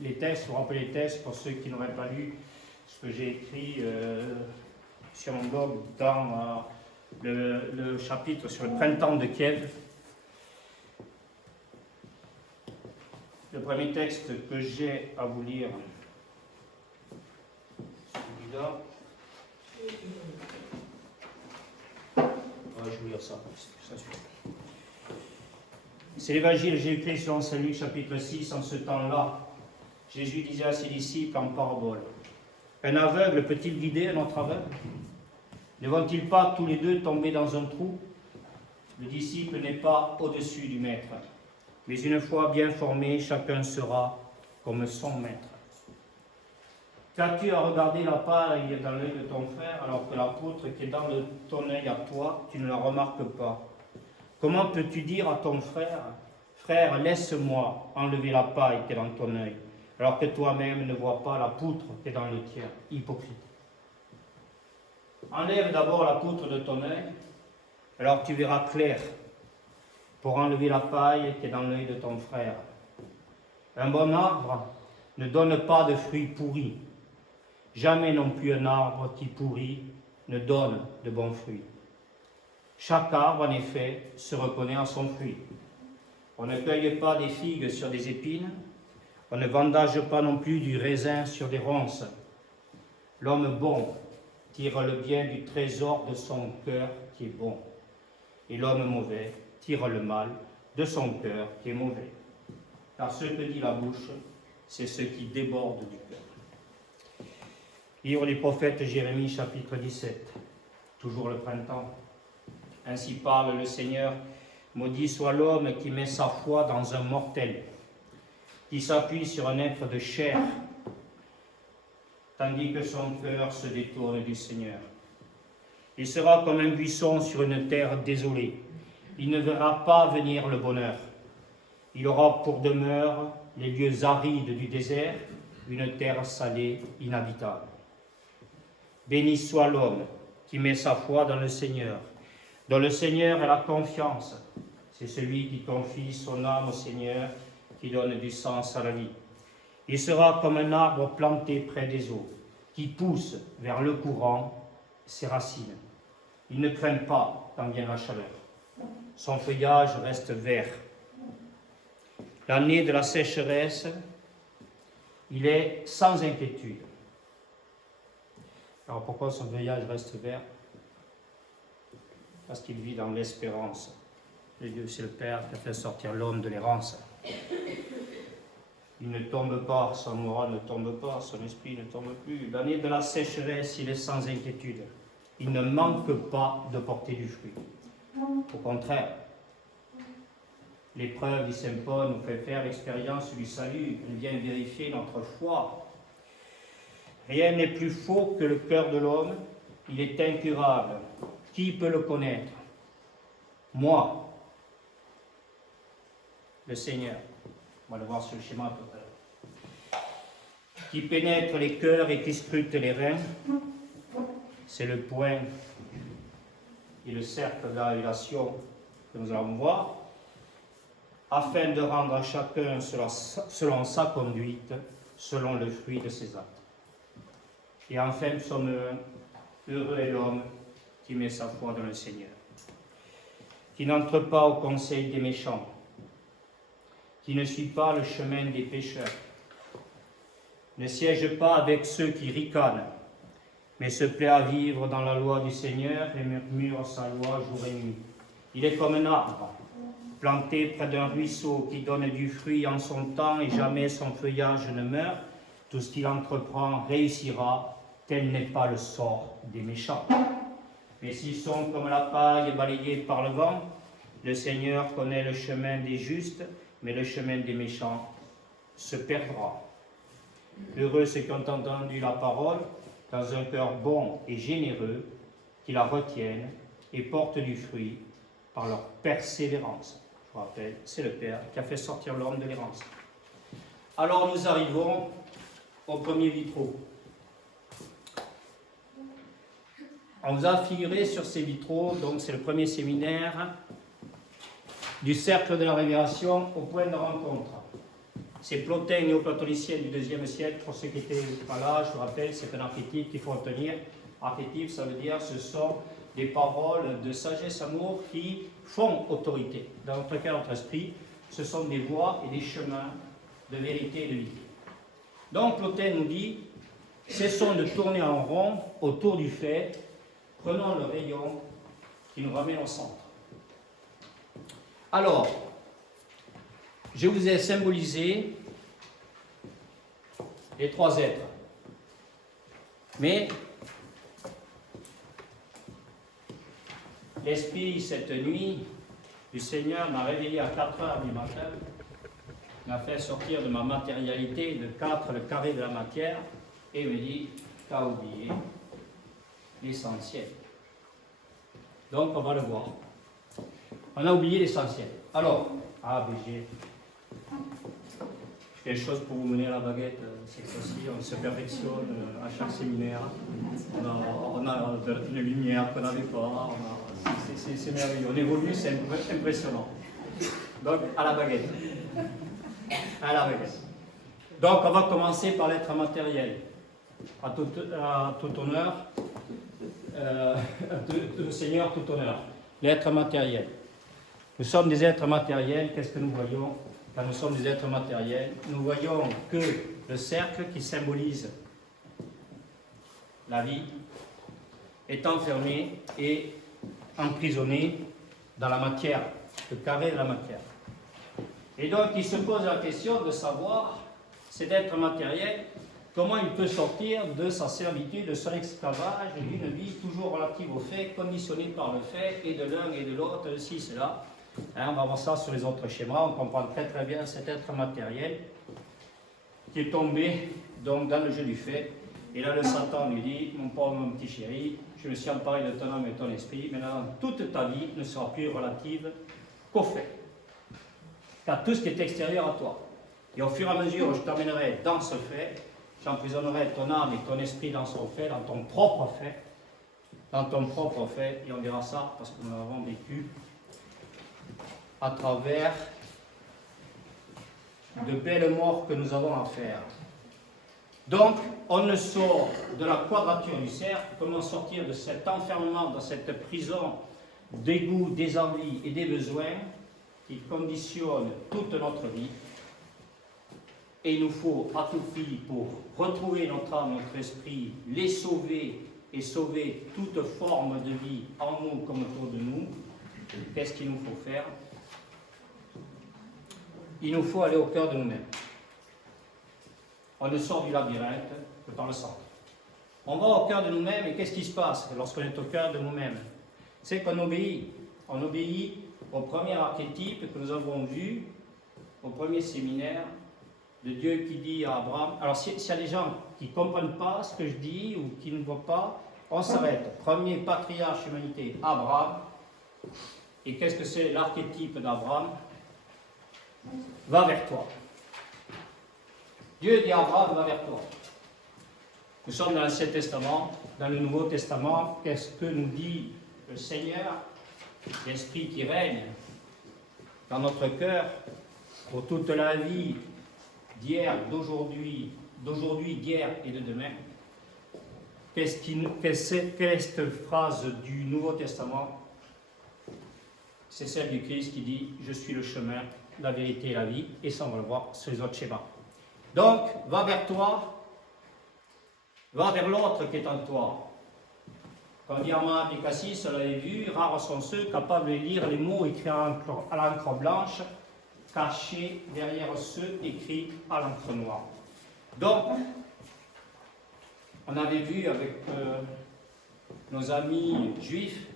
les textes, vous rappeler les textes pour ceux qui n'auraient pas lu ce que j'ai écrit sur mon blog dans le chapitre sur le printemps de Kiev. Le premier texte que j'ai à vous lire, celui-là. Je vais vous lire ça suffit. C'est l'évangile, j'ai écrit selon Saint Luc, chapitre 6. En ce temps-là, Jésus disait à ses disciples en parabole: un aveugle peut-il guider un autre aveugle? Ne vont-ils pas tous les deux tomber dans un trou? Le disciple n'est pas au-dessus du maître, mais une fois bien formé, chacun sera comme son maître. Qu'as-tu à regarder la paille dans l'œil de ton frère, alors que la poutre qui est dans ton œil à toi, tu ne la remarques pas? Comment peux-tu dire à ton frère: frère, laisse-moi enlever la paille qui est dans ton œil, alors que toi-même ne vois pas la poutre qui est dans le tien? Hypocrite. Enlève d'abord la poutre de ton œil, alors tu verras clair pour enlever la paille qui est dans l'œil de ton frère. Un bon arbre ne donne pas de fruits pourris. Jamais non plus un arbre qui pourrit ne donne de bons fruits. Chaque arbre, en effet, se reconnaît en son fruit. On ne cueille pas des figues sur des épines, on ne vendage pas non plus du raisin sur des ronces. L'homme bon tire le bien du trésor de son cœur qui est bon, et l'homme mauvais tire le mal de son cœur qui est mauvais. Car ce que dit la bouche, c'est ce qui déborde du cœur. Livre du prophète Jérémie, chapitre 17, toujours le printemps. Ainsi parle le Seigneur: maudit soit l'homme qui met sa foi dans un mortel, qui s'appuie sur un être de chair, tandis que son cœur se détourne du Seigneur. Il sera comme un buisson sur une terre désolée. Il ne verra pas venir le bonheur. Il aura pour demeure les lieux arides du désert, une terre salée, inhabitable. Béni soit l'homme qui met sa foi dans le Seigneur, dont le Seigneur est la confiance. C'est celui qui confie son âme au Seigneur, qui donne du sens à la vie. Il sera comme un arbre planté près des eaux, qui pousse vers le courant ses racines. Il ne craint pas quand vient la chaleur. Son feuillage reste vert. L'année de la sécheresse, il est sans inquiétude. Alors pourquoi son feuillage reste vert? Parce qu'il vit dans l'espérance. Le Dieu, c'est le Père qui a fait sortir l'homme de l'errance. Il ne tombe pas, son moral ne tombe pas, son esprit ne tombe plus. L'année de la sécheresse, il est sans inquiétude. Il ne manque pas de porter du fruit. Au contraire, l'épreuve du Saint Paul nous fait faire l'expérience du salut. Elle vient vérifier notre foi. Rien n'est plus faux que le cœur de l'homme. Il est incurable. Qui peut le connaître? Moi, le Seigneur. On va le voir sur le schéma tout à l'heure. Qui pénètre les cœurs et qui scrute les reins. C'est le point et le cercle de la révélation que nous allons voir, afin de rendre à chacun selon sa conduite, selon le fruit de ses actes. Et enfin, nous sommes heureux est l'homme qui met sa foi dans le Seigneur, qui n'entre pas au conseil des méchants, qui ne suit pas le chemin des pécheurs, ne siège pas avec ceux qui ricanent, mais se plaît à vivre dans la loi du Seigneur et murmure sa loi jour et nuit. Il est comme un arbre planté près d'un ruisseau qui donne du fruit en son temps et jamais son feuillage ne meurt. Tout ce qu'il entreprend réussira, tel n'est pas le sort des méchants. Mais s'ils sont comme la paille balayée par le vent, le Seigneur connaît le chemin des justes, mais le chemin des méchants se perdra. Heureux ceux qui ont entendu la parole dans un cœur bon et généreux, qui la retiennent et portent du fruit par leur persévérance. Je vous rappelle, c'est le Père qui a fait sortir l'homme de l'errance. Alors nous arrivons au premier vitraux. On vous a figuré sur ces vitraux, donc c'est le premier séminaire du cercle de la révélation au point de rencontre. C'est Plotin, néoplatonicien du IIe siècle. Pour ceux qui n'étaient pas là, je vous rappelle, c'est un archétype qu'il faut retenir. Archétype, ça veut dire ce sont des paroles de sagesse, amour qui font autorité. Dans notre cœur, notre esprit, ce sont des voies et des chemins de vérité et de vie. Donc Plotin nous dit, cessons de tourner en rond autour du fait, prenons le rayon qui nous ramène au centre. Alors, je vous ai symbolisé les trois êtres. Mais l'Esprit, cette nuit, du Seigneur m'a réveillé à 4 heures du matin, m'a fait sortir de ma matérialité, de 4, le carré de la matière, et me dit, tu as oublié l'essentiel. Donc, on va le voir. On a oublié l'essentiel. Alors, j'ai quelque chose pour vous mener à la baguette cette fois-ci. On se perfectionne à chaque séminaire. On a une lumière qu'on n'avait pas. C'est merveilleux. On évolue, c'est impressionnant. Donc, à la baguette. À la baguette. Donc, on va commencer par l'être matériel. À tout honneur. Le Seigneur, tout honneur. L'être matériel. Nous sommes des êtres matériels. Qu'est-ce que nous voyons quand nous sommes des êtres matériels? Nous voyons que le cercle qui symbolise la vie est enfermé et emprisonné dans la matière, le carré de la matière. Et donc il se pose la question de savoir, cet être matériel, comment il peut sortir de sa servitude, de son esclavage, d'une vie toujours relative au fait, conditionnée par le fait, et de l'un et de l'autre, ci, cela. On va voir ça sur les autres schémas, on comprend très très bien cet être matériel qui est tombé donc, dans le jeu du fait. Et là le Satan lui dit, mon pauvre mon petit chéri, je me suis emparé de ton âme et de ton esprit, maintenant toute ta vie ne sera plus relative qu'au fait, qu'à tout ce qui est extérieur à toi. Et au fur et à mesure où je t'emmènerai dans ce fait, j'emprisonnerai ton âme et ton esprit dans son fait, dans ton propre fait, et on verra ça parce que nous l'avons vécu à travers de belles morts que nous avons à faire. Donc, on ne sort de la quadrature du cercle, comment sortir de cet enfermement, dans cette prison des goûts, des envies et des besoins qui conditionnent toute notre vie. Et il nous faut à tout prix, pour retrouver notre âme, notre esprit, les sauver et sauver toute forme de vie en nous comme autour de nous. Qu'est-ce qu'il nous faut faire? Il nous faut aller au cœur de nous-mêmes. On ne sort du labyrinthe que par le centre. On va au cœur de nous-mêmes et qu'est-ce qui se passe lorsqu'on est au cœur de nous-mêmes? C'est qu'on obéit. On obéit au premier archétype que nous avons vu au premier séminaire de Dieu qui dit à Abraham. Alors s'il y a des gens qui ne comprennent pas ce que je dis ou qui ne voient pas, on s'arrête. Premier patriarche humanité, Abraham. Et qu'est-ce que c'est l'archétype d'Abraham? Va vers toi. Dieu dit à Abraham, va vers toi. Nous sommes dans l'Ancien Testament, dans le Nouveau Testament, qu'est-ce que nous dit le Seigneur, l'Esprit qui règne dans notre cœur pour toute la vie d'hier, d'aujourd'hui, d'hier et de demain? Quelle est cette phrase du Nouveau Testament? C'est celle du Christ qui dit « Je suis le chemin, la vérité et la vie », et ça on va le voir sur les autres schémas. Donc, va vers toi, va vers l'autre qui est en toi. Comme dit Armand Abdicassis, on l'avait vu, rares sont ceux capables de lire les mots écrits à l'encre blanche, cachés derrière ceux écrits à l'encre noire. Donc, on avait vu avec nos amis juifs,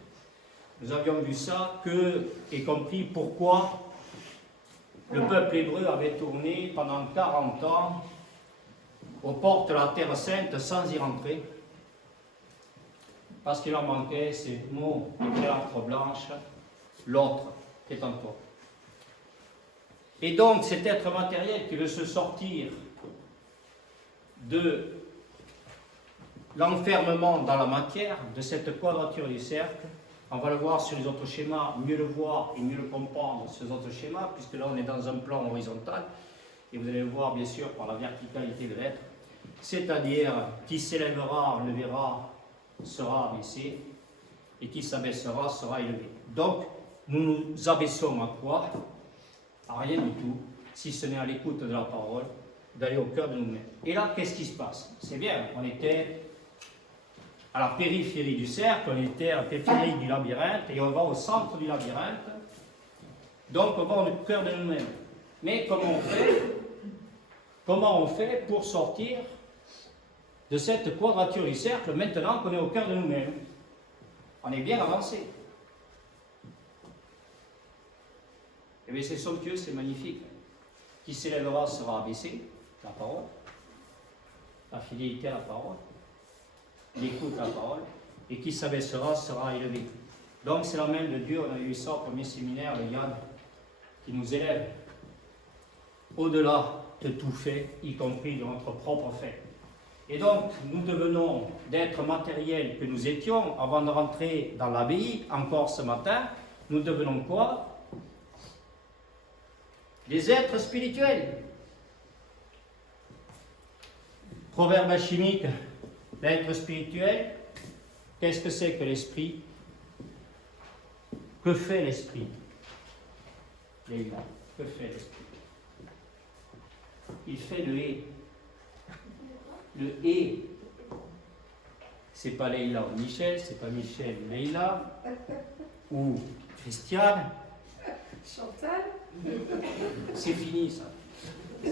nous avions vu ça, et compris pourquoi le peuple hébreu avait tourné pendant 40 ans aux portes de la Terre Sainte sans y rentrer, parce qu'il leur manquait ces mots écrits à l'encre blanche, l'autre qui est en toi. Et donc cet être matériel qui veut se sortir de l'enfermement dans la matière, de cette quadrature du cercle, on va le voir sur les autres schémas, mieux le voir et mieux le comprendre sur les autres schémas, puisque là on est dans un plan horizontal, et vous allez le voir bien sûr par la verticalité de l'être, c'est-à-dire qui s'élèvera, le verra, sera abaissé, et qui s'abaissera, sera élevé. Donc, nous nous abaissons à quoi? À rien du tout, si ce n'est à l'écoute de la parole, d'aller au cœur de nous-mêmes. Et là, qu'est-ce qui se passe? C'est bien, on était à la périphérie du cercle, on était à la périphérie du labyrinthe, et on va au centre du labyrinthe, donc on va au cœur de nous-mêmes. Mais comment on fait pour sortir de cette quadrature du cercle maintenant qu'on est au cœur de nous-mêmes? On est bien avancé. Eh bien, c'est somptueux, c'est magnifique. Qui s'élèvera sera abaissé, la parole, la fidélité à la parole, l'écoute à la parole, et qui s'abaissera sera élevé. Donc, c'est la main de Dieu, on a eu ça au premier séminaire, le Yann, qui nous élève au-delà de tout fait, y compris de notre propre fait. Et donc, nous devenons d'êtres matériels que nous étions avant de rentrer dans l'abbaye, encore ce matin, nous devenons quoi? Des êtres spirituels. Proverbe alchimique, l'être spirituel, qu'est-ce que c'est que l'esprit? Que fait l'esprit? Leïla, que fait l'esprit? Il fait le et. Le et, c'est pas Leïla ou Michel, c'est pas Michel ou Leïla, ou Christiane. Chantal. C'est fini ça.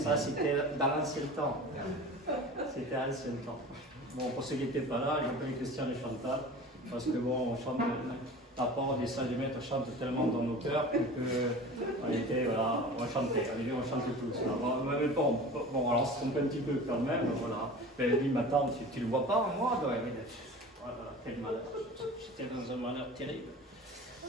Ça c'était dans l'ancien temps. C'était à l'ancien temps. Bon, pour ceux qui n'étaient pas là, j'ai appelé Christiane et Chantal, parce que bon, on chante, la parole des sages maîtres chante tellement dans nos cœurs qu'on était, voilà, on chantait, on chantait tous. Bon, alors on se trompe un petit peu quand même, voilà. Mais lui, ma tante, tu le vois pas, moi? Voilà, quel malheur. J'étais dans un malheur terrible.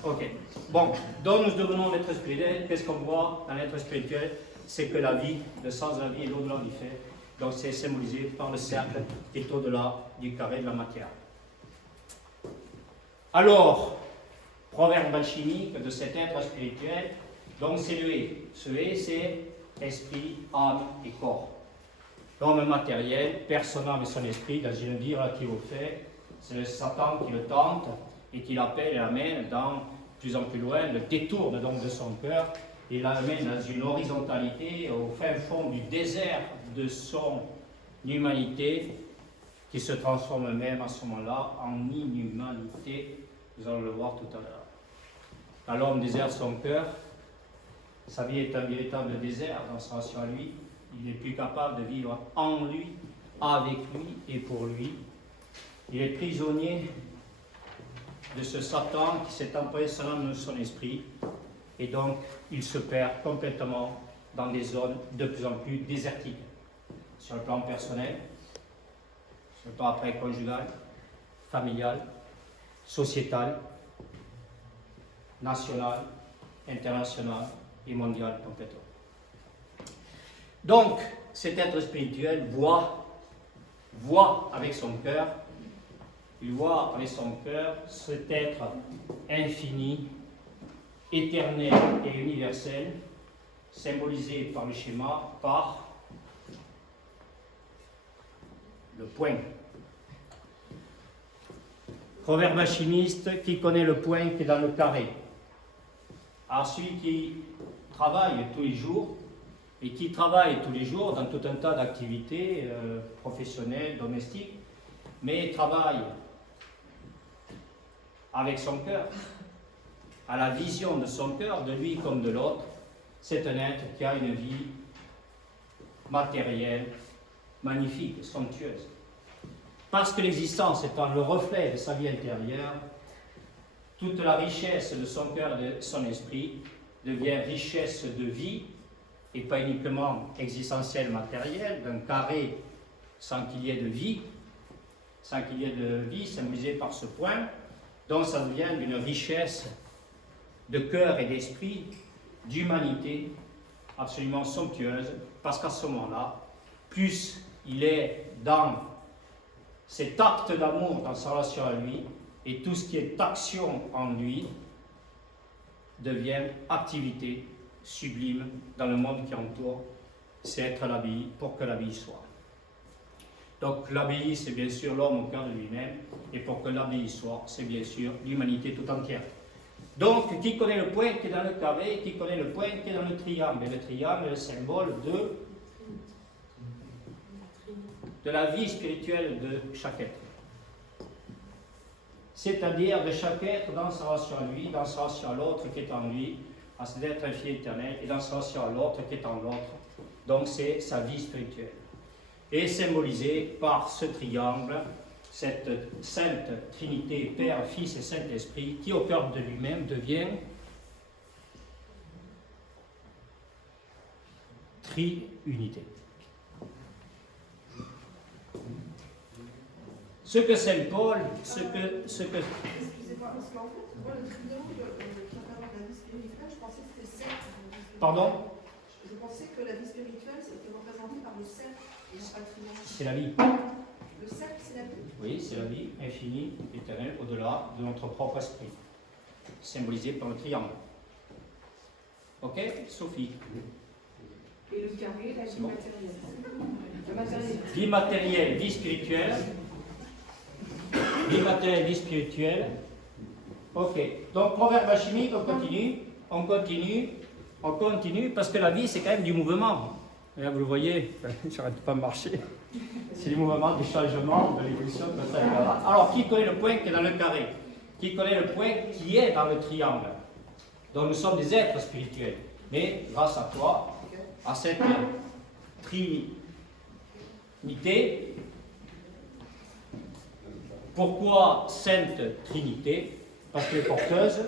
Ok. Bon, donc nous devenons l'être spirituel. Qu'est-ce qu'on voit dans l'être spirituel? C'est que la vie, le sens de la vie est l'au-delà du fait. Donc c'est symbolisé par le cercle qui est au-delà du carré de la matière. Alors, proverbe alchimique de cet être spirituel, donc c'est le et. Ce et, c'est esprit, âme et corps. L'homme matériel, personne avec son esprit, dans une vie relative au fait, c'est le Satan qui le tente et qui l'appelle et l'amène dans plus en plus loin, le détourne donc de son cœur et l'amène dans une horizontalité au fin fond du désert de son humanité qui se transforme même à ce moment-là en inhumanité. Nous allons le voir tout à l'heure. Quand l'homme déserte son cœur, sa vie est un véritable désert dans sa relation à lui. Il n'est plus capable de vivre en lui, avec lui et pour lui. Il est prisonnier de ce Satan qui s'est emparé son âme de son esprit, et donc il se perd complètement dans des zones de plus en plus désertiques, sur le plan personnel, sur le plan après conjugal, familial, sociétal, national, international et mondial complètement. Donc, cet être spirituel voit avec son cœur, il voit avec son cœur cet être infini, éternel et universel, symbolisé par le schéma, par le point. Proverbe alchimiste, qui connaît le point qui est dans le carré? Alors celui qui travaille tous les jours, et qui travaille tous les jours dans tout un tas d'activités professionnelles, domestiques, mais travaille avec son cœur, à la vision de son cœur, de lui comme de l'autre, c'est un être qui a une vie matérielle, magnifique, somptueuse. Parce que l'existence étant le reflet de sa vie intérieure, toute la richesse de son cœur et de son esprit devient richesse de vie, et pas uniquement existentielle, matérielle, d'un carré sans qu'il y ait de vie, symbolisé par ce point, donc ça devient d'une richesse de cœur et d'esprit, d'humanité, absolument somptueuse, parce qu'à ce moment-là, plus il est dans cet acte d'amour, dans sa relation à lui, et tout ce qui est action en lui devient activité sublime dans le monde qui entoure, c'est être l'abbaye pour que l'abbaye soit. Donc l'abbaye, c'est bien sûr l'homme au cœur de lui-même, et pour que l'abbaye soit, c'est bien sûr l'humanité tout entière. Donc, qui connaît le point qui est dans le carré, qui connaît le point qui est dans le triangle? Et le triangle est le symbole de la vie spirituelle de chaque être. C'est-à-dire de chaque être dans sa relation à lui, dans sa relation à l'autre qui est en lui, à cet être infini éternel, et dans sa relation à l'autre qui est en l'autre. Donc, c'est sa vie spirituelle. Et symbolisé par ce triangle, cette sainte Trinité, Père, Fils et Saint-Esprit, qui au cœur de lui-même devient triunité. Ce que Saint Paul, Excusez-moi, parce qu'en fait, moi, le triangle qui représente la vie spirituelle, je pensais que c'était le cercle. Pardon? Je pensais que la vie spirituelle, c'était représenté par le cercle et non pas le triangle. C'est la vie. Le cercle, c'est la vie. Oui, c'est la vie infinie, éternelle, au-delà de notre propre esprit, symbolisé par le triangle. Ok, Sophie? Et le carré, la vie bon. matérielle. La matérielle. Vie matérielle, vie spirituelle. Vie matérielle, vie spirituelle. Ok, donc proverbe alchimique, on continue, parce que la vie, c'est quand même du mouvement. Et là, vous le voyez, j'arrête pas de marcher. C'est du mouvement, du changement, de l'évolution, de ça, etc. Alors, qui connaît le point qui est dans le carré? Qui connaît le point qui est dans le triangle? Donc, nous sommes des êtres spirituels. Mais, grâce à toi, à cette Trinité, pourquoi Sainte Trinité? Parce qu'elle est porteuse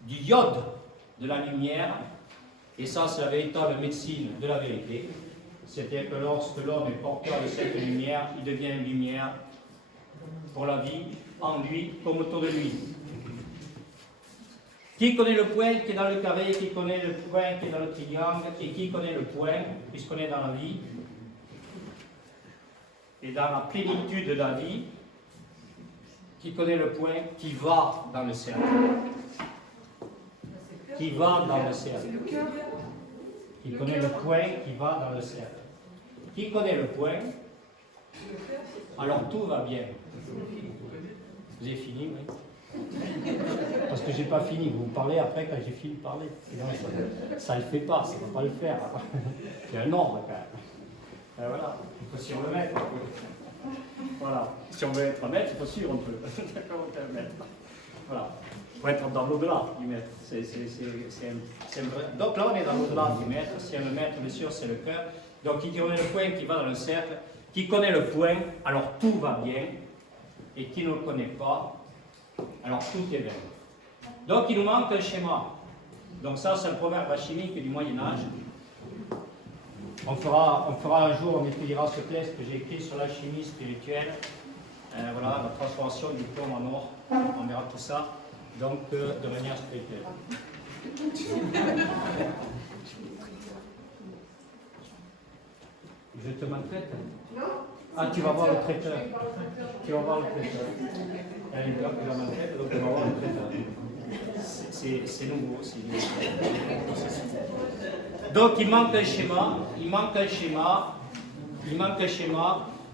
du iode de la lumière, et ça, c'est la véritable médecine de la vérité. C'est-à-dire que lorsque l'homme est porteur de cette lumière, il devient une lumière pour la vie, en lui comme autour de lui. Qui connaît le point qui est dans le carré, qui connaît le point qui est dans le triangle, et qui connaît le point, puisqu'on est dans la vie, et dans la plénitude de la vie, qui connaît le point qui va dans le cercle. Qui va dans le cercle. Qui connaît le point qui va dans le cercle. Qui connaît le point, alors tout va bien. Vous avez fini, oui? Parce que j'ai pas fini. Vous me parlez après quand j'ai fini de parler. Ça ne le fait pas, ça ne va pas le faire. C'est un ordre quand même. Et voilà, il faut s'y remettre. Voilà. Si on veut être un maître, il faut suivre un peu. D'accord, on peut un maître. Voilà. Pour être dans l'au-delà du maître. C'est vrai. Donc là, on est dans l'au-delà du maître. Si un maître, bien sûr, c'est le cœur. Donc, qui connaît le point qui va dans le cercle, qui connaît le point, alors tout va bien. Et qui ne le connaît pas, alors tout est vain. Donc, il nous manque un schéma. Donc ça, c'est un proverbe alchimique du Moyen-Âge. On fera un jour, on étudiera ce texte que j'ai écrit sur l'alchimie spirituelle. Voilà, la transformation du plomb en or. On verra tout ça. Donc, de manière spirituelle. Je te maltraite? Non? Ah, tu vas voir le traiteur. Tu vas voir le traiteur. Elle est là, tu vas maltraiter, donc tu vas voir le traiteur. C'est nouveau aussi. Donc, il manque un schéma,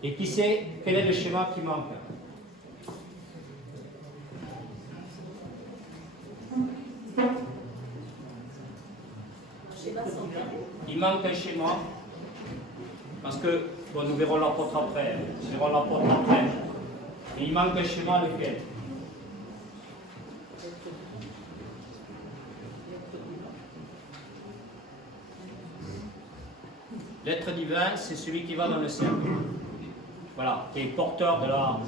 et qui sait quel est le schéma qui manque? Il manque un schéma, parce que, bon, nous verrons l'apôtre après, mais il manque un schéma lequel? L'être divin, c'est celui qui va dans le cercle. Voilà, qui est porteur de la...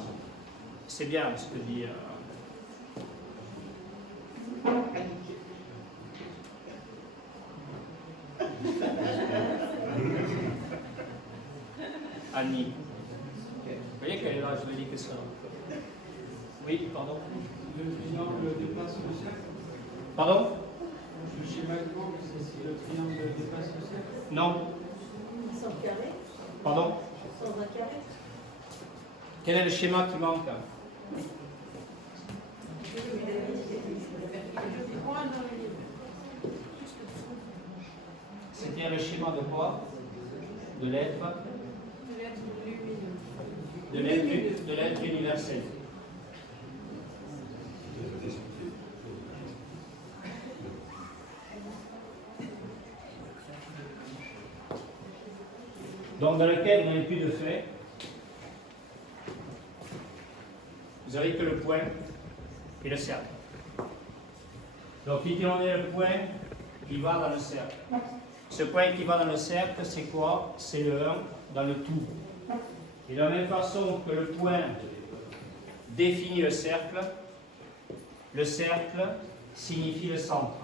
C'est bien ce que dit... Annie. Vous voyez qu'elle est là, je ne dis que ça. Oui, pardon. Le triangle dépasse le cercle. Pardon? Le schéma demande, c'est si le triangle dépasse le cercle. Non. Sans carré, Pardon? sans un carré. Quel est le schéma qui manque? C'était le schéma de quoi? De l'être? De l'être universel. Donc dans lequel vous n'avez plus de fait, vous n'avez que le point et le cercle. Donc ici on est le point qui va dans le cercle. Ce point qui va dans le cercle, c'est quoi? C'est le 1 dans le tout. Et de la même façon que le point définit le cercle signifie le centre.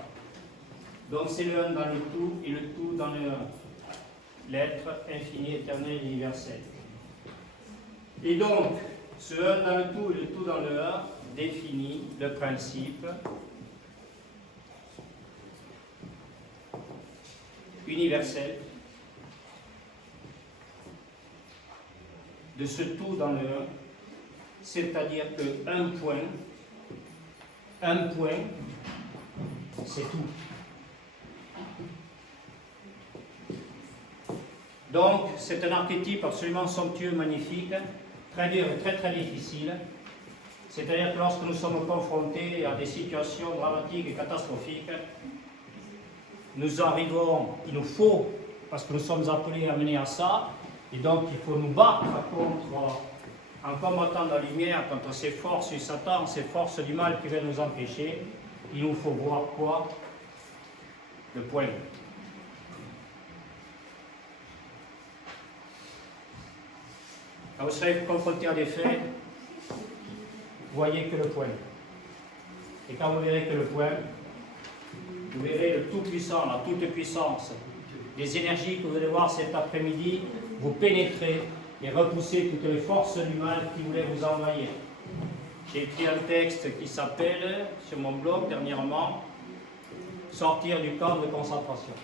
Donc c'est le 1 dans le tout et le tout dans le 1. L'être infini, éternel, universel. Et donc, ce 1 dans le tout et le tout dans le 1 définit le principe universel de ce tout dans le 1, c'est-à-dire que un point, c'est tout. Donc, c'est un archétype absolument somptueux, magnifique, très dur et très très difficile. C'est-à-dire que lorsque nous sommes confrontés à des situations dramatiques et catastrophiques, nous arrivons, il nous faut, parce que nous sommes appelés à mener à ça, et donc il faut nous battre contre, en combattant la lumière, contre ces forces du Satan, ces forces du mal qui viennent nous empêcher. Il nous faut voir quoi? Le point. Quand vous serez confronté à des faits, voyez que le point. Et quand vous verrez que le point, vous verrez le tout-puissant, la toute-puissance des énergies que vous allez voir cet après-midi, vous pénétrer et repousser toutes les forces du mal qui voulaient vous envahir. J'ai écrit un texte qui s'appelle, sur mon blog dernièrement, « Sortir du camp de concentration ».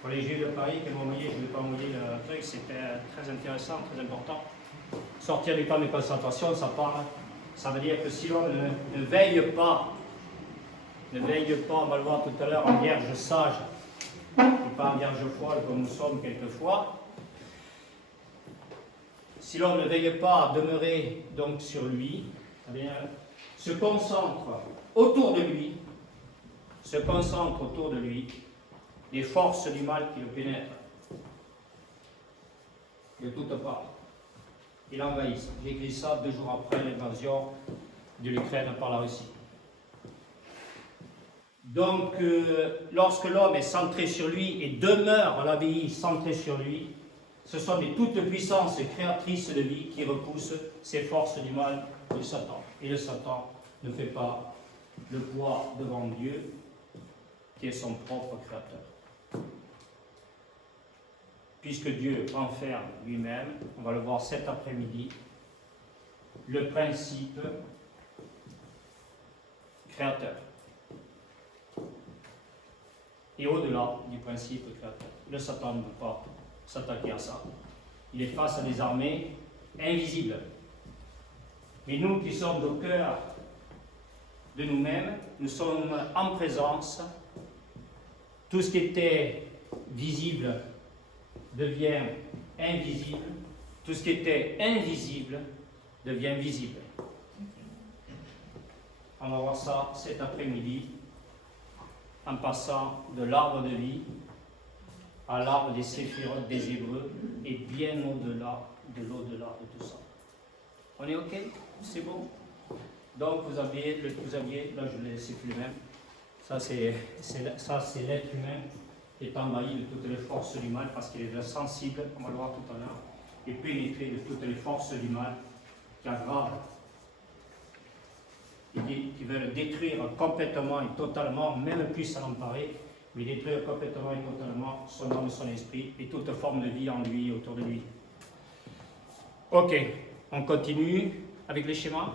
Pour les Juifs de Paris qui m'ont envoyé, je ne vais pas envoyer le truc, c'était très intéressant, très important. Sortir du camp de concentration, ça veut dire que si l'on ne veille pas, on va le voir tout à l'heure, en vierge sage, et pas en vierge folle comme nous sommes quelquefois, si l'on ne veille pas à demeurer donc sur lui, eh bien, se concentre autour de lui, les forces du mal qui le pénètrent de toutes parts. Il envahit. J'ai écrit ça 2 jours après l'invasion de l'Ukraine par la Russie. Donc, lorsque l'homme est centré sur lui et demeure à l'abbaye centré sur lui, ce sont des toutes puissances créatrices de vie qui repoussent ces forces du mal de Satan. Et le Satan ne fait pas le poids devant Dieu, qui est son propre créateur. Puisque Dieu enferme lui-même, on va le voir cet après-midi, le principe créateur. Et au-delà du principe créateur, le Satan ne veut pas s'attaquer à ça. Il est face à des armées invisibles. Mais nous qui sommes au cœur de nous-mêmes, nous sommes en présence. Tout ce qui était visible devient invisible. Tout ce qui était invisible devient visible. On va voir ça cet après-midi en passant de l'arbre de vie à l'arbre des séphirotes des Hébreux et bien au-delà de tout ça. On est OK? C'est bon? Donc vous aviez, là je l'ai laissé plus le même, ça c'est l'être humain qui est envahi de toutes les forces du mal parce qu'il est déjà sensible, on va le voir tout à l'heure, et pénétré de toutes les forces du mal qui aggravent et qui veulent détruire complètement et totalement, même plus à l'emparer, mais détruire complètement et totalement son âme, son esprit et toute forme de vie en lui, autour de lui. Ok, on continue avec les schémas.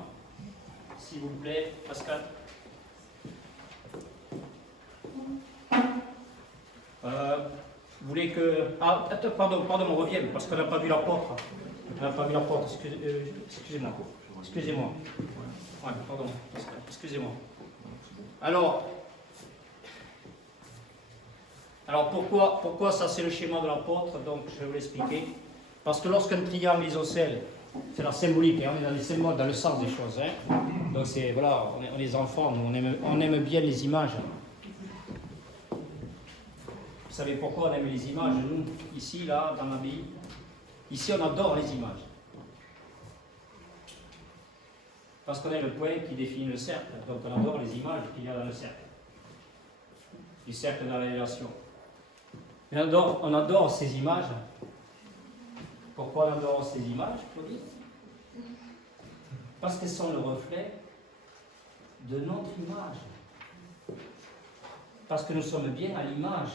S'il vous plaît, Pascal. voulez que... Ah, attends, pardon, on revient, parce qu'on n'a pas vu l'apôtre. On n'a pas vu l'apôtre, excusez-moi. Excusez-moi. Ouais, pardon, excusez-moi. Alors pourquoi ça c'est le schéma de l'apôtre? Donc je vais vous l'expliquer. Parce que lorsqu'un triangle isocèle, c'est la symbolique, hein, on est dans les symboles, dans le sens des choses. Hein. Donc c'est, voilà, on est des enfants, nous, on aime bien les images. Vous savez pourquoi on aime les images, nous, ici, là, dans l'abbaye? Ici, on adore les images. Parce qu'on est le point qui définit le cercle. Donc on adore les images qu'il y a dans le cercle. Du cercle de la révélation. Mais on adore ces images. Pourquoi on adore ces images, Claudie? Parce qu'elles sont le reflet de notre image. Parce que nous sommes bien à l'image.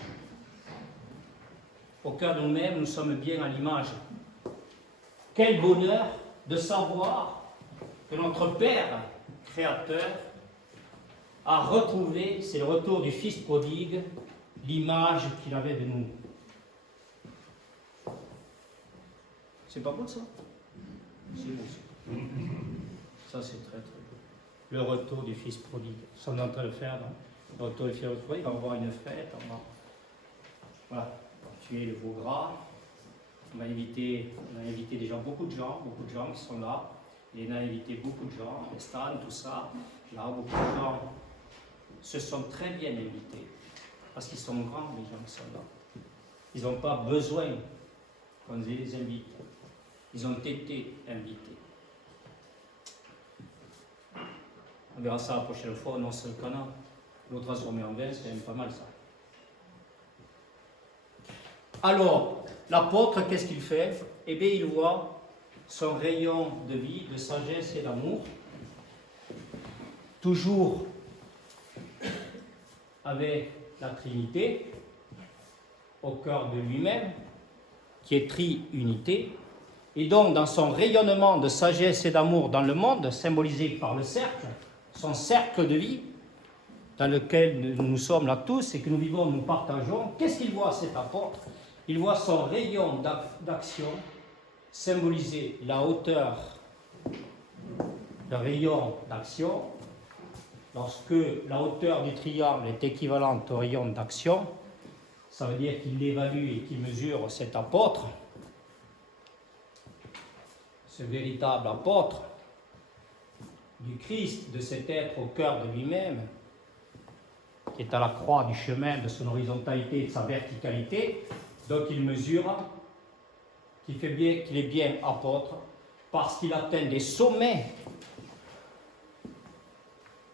Au cœur de nous-mêmes, nous sommes bien à l'image. Quel bonheur de savoir que notre Père créateur a retrouvé, c'est le retour du Fils prodigue, l'image qu'il avait de nous. C'est pas beau ça? C'est beau ça. Ça c'est très très beau. Le retour du Fils prodigue. Nous sommes en train de faire, non? Le retour du Fils prodigue, on va avoir une fête, on va... Voilà, on va tuer le veau gras. On a invité des gens, beaucoup de gens qui sont là. Et on a invité beaucoup de gens, les stands, tout ça. Là, beaucoup de gens se sont très bien invités. Parce qu'ils sont grands, les gens qui sont là. Ils n'ont pas besoin qu'on les invite. Ils ont été invités. On verra ça la prochaine fois, non, c'est le canard. L'eau transformée en vin, c'est quand même pas mal ça. Alors, l'apôtre, qu'est-ce qu'il fait? Eh bien, il voit son rayon de vie, de sagesse et d'amour, toujours avec la Trinité, au cœur de lui-même, qui est tri-unité, et donc dans son rayonnement de sagesse et d'amour dans le monde, symbolisé par le cercle, son cercle de vie, dans lequel nous sommes là tous et que nous vivons, nous partageons, qu'est-ce qu'il voit cet apôtre? Il voit son rayon d'action symboliser la hauteur, le rayon d'action. Lorsque la hauteur du triangle est équivalente au rayon d'action, ça veut dire qu'il évalue et qu'il mesure cet apôtre, ce véritable apôtre du Christ, de cet être au cœur de lui-même, qui est à la croix du chemin de son horizontalité et de sa verticalité. Donc il mesure qu'il est bien apôtre parce qu'il atteint des sommets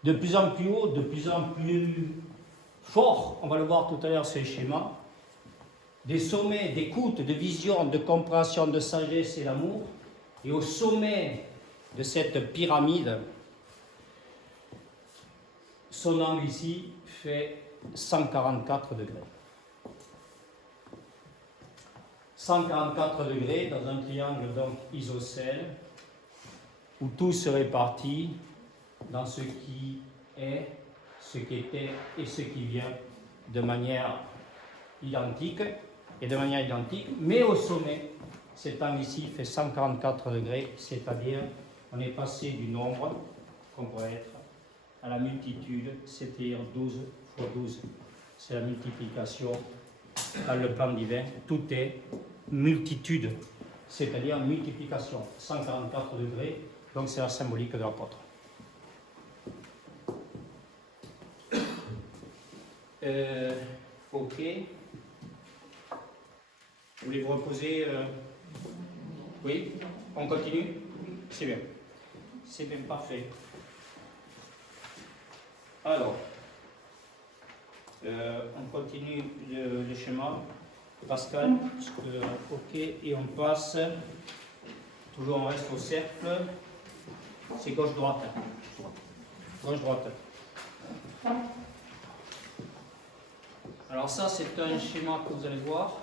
de plus en plus hauts, de plus en plus forts. On va le voir tout à l'heure sur les schémas. Des sommets d'écoute, de vision, de compréhension, de sagesse et d'amour. Et au sommet de cette pyramide, son angle ici fait 144 degrés. 144 degrés dans un triangle donc isocèle où tout se répartit dans ce qui est, ce qui était et ce qui vient de manière identique mais au sommet, cet angle ici fait 144 degrés, c'est-à-dire on est passé du nombre qu'on pourrait être à la multitude, c'est-à-dire 12 fois 12. C'est la multiplication dans le plan divin, tout est multitude, c'est-à-dire multiplication, 144 degrés, donc c'est la symbolique de l'apôtre. Ok. Vous voulez vous reposer Oui. On continue. C'est bien. C'est bien, parfait. Alors, on continue le schéma. Pascal, ok, et on passe, toujours on reste au cercle, c'est gauche-droite. Gauche-droite. Alors ça, c'est un schéma que vous allez voir.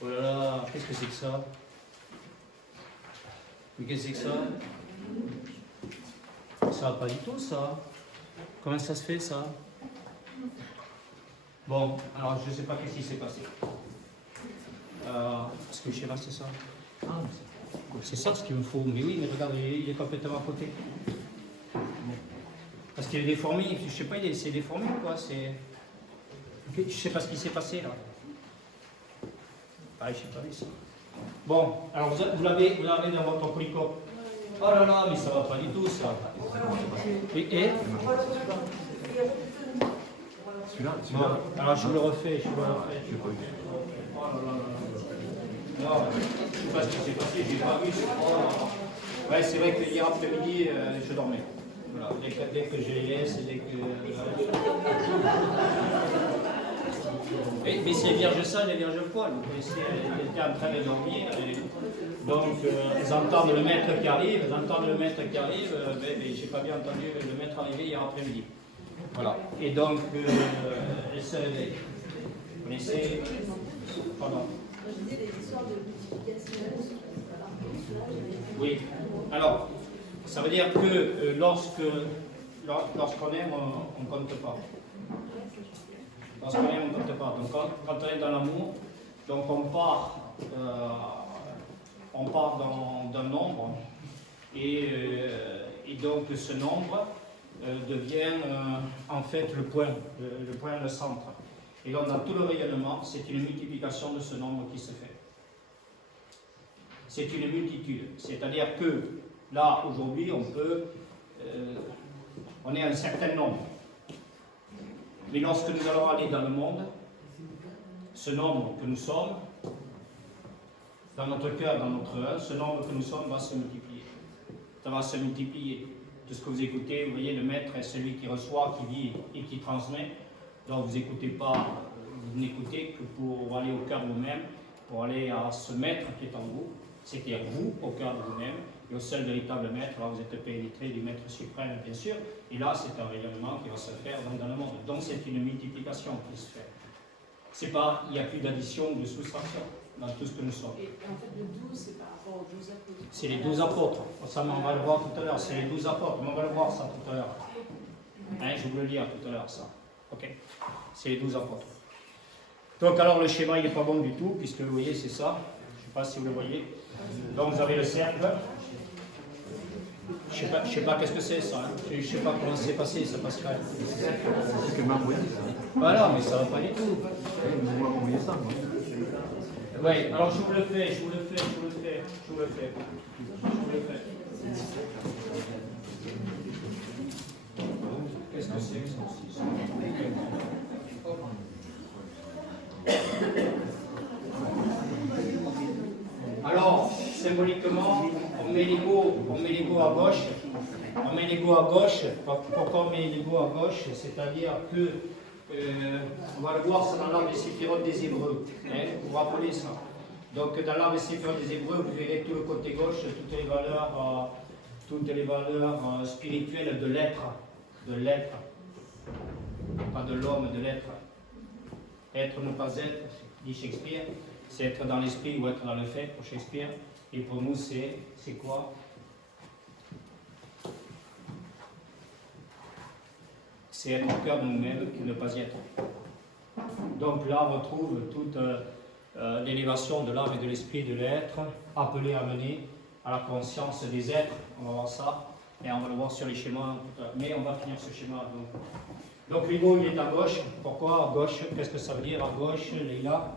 Oh là là, qu'est-ce que c'est que ça? Mais qu'est-ce que c'est que ça? Ça va pas du tout, ça. Comment ça se fait ça? Bon, alors je ne sais pas qu'est-ce qui s'est passé. Parce que le schéma c'est ça. C'est ça ce qu'il me faut. Mais oui, mais regarde, il est complètement à côté. Parce qu'il est déformé. Je sais pas, c'est déformé ou quoi? Je sais pas ce qui s'est passé là. Ah, je sais pas ça. Bon, alors vous l'avez dans votre polycope. Oh là là, mais ça va pas du tout ça. Et Celui-là, bon, alors je le refais, je l'ai pas eu. Oh là là là. Non, je sais pas ce qui s'est passé, j'ai pas vu. Oh là là. Ouais, c'est vrai que hier après-midi, je dormais. Voilà, dès que j'ai laissé, dès que. Mais c'est les vierges sages et les vierges poils. Vous connaissez, elles étaient en train de dormir. Donc, elles entendent le maître qui arrive, mais j'ai pas bien entendu le maître arriver hier après-midi. Voilà. Et donc, elles se réveillent. Vous connaissez. Pardon. Je disais des histoires de multiplication. Oui. Alors, ça veut dire que lorsqu'on aime, on ne compte pas. Lorsqu'on aime, on ne compte pas. Donc, quand on est dans l'amour, donc on part d'un nombre, et donc ce nombre devient en fait le point, le centre. Et donc, dans tout le rayonnement, c'est une multiplication de ce nombre qui se fait. C'est une multitude. C'est-à-dire que là, aujourd'hui, on est un certain nombre. Mais lorsque nous allons aller dans le monde, ce nombre que nous sommes, dans notre cœur, dans notre œuvre, ce nombre que nous sommes va se multiplier. Ça va se multiplier. Tout ce que vous écoutez, vous voyez, le maître est celui qui reçoit, qui vit et qui transmet. Donc vous n'écoutez pas, vous n'écoutez que pour aller au cœur de vous-même, pour aller à ce maître qui est en vous, c'est-à-dire vous, au cœur de vous-même, et au seul véritable maître. Là vous êtes pénétré du maître suprême, bien sûr, et là c'est un rayonnement qui va se faire dans le monde. Donc c'est une multiplication qui se fait. C'est pas, il n'y a plus d'addition ou de soustraction dans tout ce que nous sommes. Et en fait, le 12, c'est par rapport aux 12 apôtres. C'est les 12 apôtres. Ça, on va le voir tout à l'heure. C'est les 12 apôtres. Mais on va le voir ça tout à l'heure. Hein, je vais vous le lire tout à l'heure, ça. Ok. C'est les 12 apôtres. Donc, alors, le schéma, il n'est pas bon du tout, puisque vous voyez, c'est ça. Je ne sais pas si vous le voyez. Donc, vous avez le cercle. Je ne sais pas qu'est-ce que c'est, ça. Hein. Je ne sais pas comment c'est passé, ça passerait. C'est que m'a envoyé ça. Voilà, mais ça ne va pas du tout. Vous m'avez envoyé ça, moi. Oui, alors je vous le fais. Qu'est-ce que c'est que ça? Alors, symboliquement, on met l'ego à gauche. Pourquoi on met l'ego à gauche? C'est-à-dire que on va le voir, c'est dans l'arbre des séphirotes des Hébreux. Hein, vous vous rappelez ça? Donc, dans l'arbre des séphirotes des Hébreux, vous verrez tout le côté gauche, toutes les valeurs spirituelles de l'être. Pas de l'homme, de l'être. Être, ne pas être, dit Shakespeare, c'est être dans l'esprit ou être dans le fait pour Shakespeare. Et pour nous, c'est quoi? C'est être au cœur de nous-mêmes qui ne pas y être. Donc là, on retrouve toute l'élévation de l'âme et de l'esprit de l'être, appelé à mener à la conscience des êtres. On va voir ça, et on va le voir sur les schémas. Mais on va finir ce schéma. Donc l'ego, il est à gauche. Pourquoi à gauche? Qu'est-ce que ça veut dire à gauche, Leïla?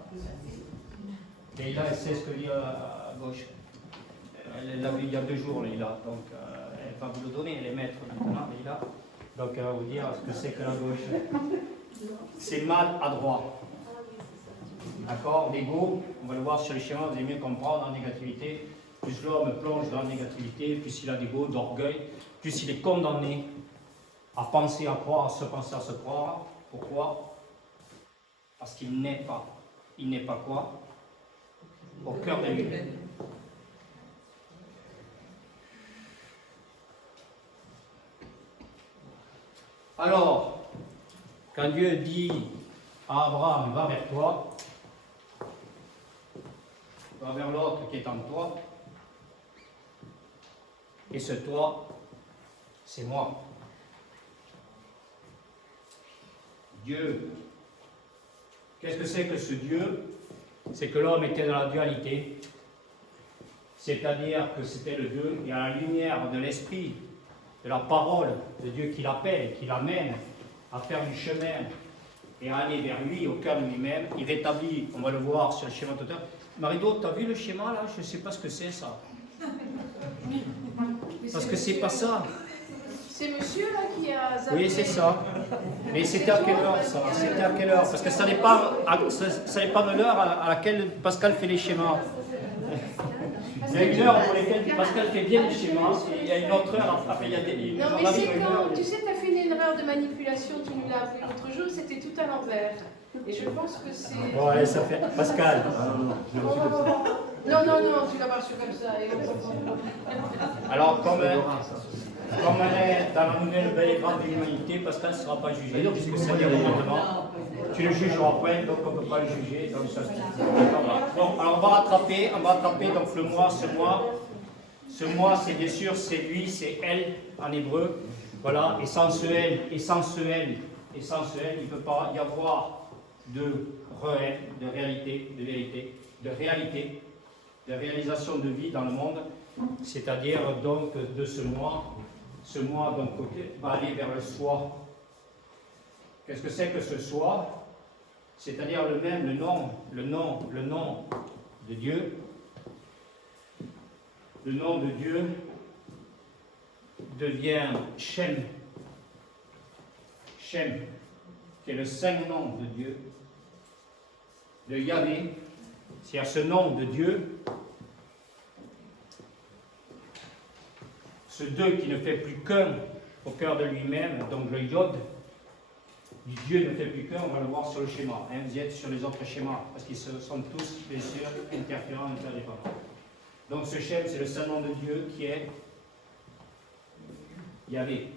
Leïla, elle sait ce que dit à gauche. Elle l'a vu il y a 2 jours, Leïla. Donc elle va vous le donner, elle est maître maintenant, Leïla. Donc elle va vous dire ce que c'est que la gauche. C'est mal à droite. D'accord? L'ego, on va le voir sur les schémas, vous allez mieux comprendre en négativité. Plus l'homme plonge dans la négativité, plus il a d'ego, d'orgueil, plus il est condamné à penser à croire, à se penser à se croire. Pourquoi? Parce qu'il n'est pas. Il n'est pas quoi? Au cœur de lui-même. Alors, quand Dieu dit à Abraham, va vers toi, va vers l'autre qui est en toi, et ce toi, c'est moi. Dieu. Qu'est-ce que c'est que ce Dieu? C'est que l'homme était dans la dualité, c'est-à-dire que c'était le Dieu, et à la lumière de l'Esprit, de la parole de Dieu qui l'appelle, qui l'amène à faire du chemin et à aller vers lui, au cœur de lui-même, il rétablit, on va le voir sur le schéma total. Marido, tu as vu le schéma là? Je ne sais pas ce que c'est ça. Parce que c'est pas ça. C'est monsieur là qui a zappé. Oui, c'est ça. Mais c'était à quelle heure ça? C'était à quelle heure? Parce que ça n'est pas de l'heure à laquelle Pascal fait les schémas. Il y a une heure pour laquelle Pascal fait bien les schémas, et il y a une autre heure, après il y a des... Non mais c'est quand, tu sais, tu as fait une erreur de manipulation, tu nous l'as appelé l'autre jour, c'était tout à l'envers. Et je pense que c'est... Bon, allez, ça fait... Pascal. Non, tu l'as pas reçu comme ça. Et Alors, comme on est dans la nouvelle belle et grande de l'humanité, Pascal ne sera pas jugé, puisque c'est des commandements. Tu le jugeras après, donc on ne peut pas le juger. Donc ça, bon, alors on va rattraper donc ce mois, c'est bien sûr, c'est lui, c'est elle en hébreu. Voilà, et sans ce elle, il ne peut pas y avoir de réel, de réalité, de vérité, de réalité, de réalisation de vie dans le monde. C'est-à-dire donc de ce mois donc va aller vers le soi. Qu'est-ce que c'est que ce soi? C'est-à-dire le nom de Dieu. Le nom de Dieu devient Shem. Shem, qui est le saint nom de Dieu, de Yahvé. C'est-à-dire ce nom de Dieu, ce deux qui ne fait plus qu'un au cœur de lui-même, donc le Yod, du Dieu ne fait plus qu'un, on va le voir sur le schéma. Hein, vous y êtes sur les autres schémas, parce qu'ils sont tous, bien sûr, interférents, interdépendants. Donc ce Shem, c'est le saint nom de Dieu qui est Yahvé.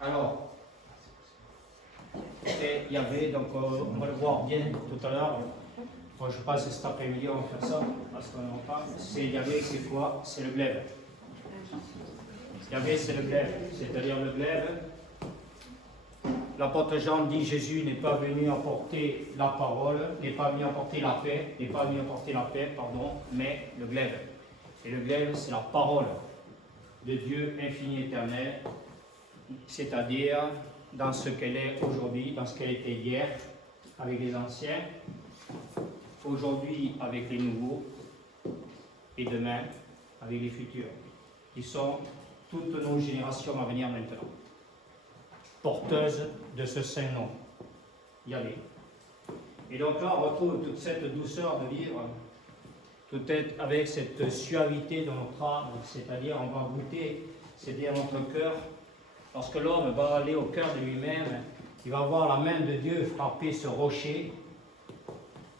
Alors, c'est Yahvé, donc on va le voir bien tout à l'heure. Moi, je pense que cet après-midi, on va faire ça, parce qu'on n'en parle. C'est Yahvé, c'est quoi? C'est le glaive. Yahvé, c'est le glaive, c'est-à-dire le glaive. L'apôtre Jean dit Jésus n'est pas venu apporter la parole, n'est pas venu apporter la paix, mais le glaive. Et le glaive, c'est la parole de Dieu infini éternel, c'est-à-dire dans ce qu'elle est aujourd'hui, dans ce qu'elle était hier, avec les anciens, aujourd'hui avec les nouveaux, et demain avec les futurs, qui sont toutes nos générations à venir maintenant, porteuses de ce saint nom, Yahvé. Et donc là, on retrouve toute cette douceur de vivre, tout être avec cette suavité de notre âme, c'est-à-dire on va goûter, c'est-à-dire notre cœur. Lorsque l'homme va aller au cœur de lui-même, il va voir la main de Dieu frapper ce rocher,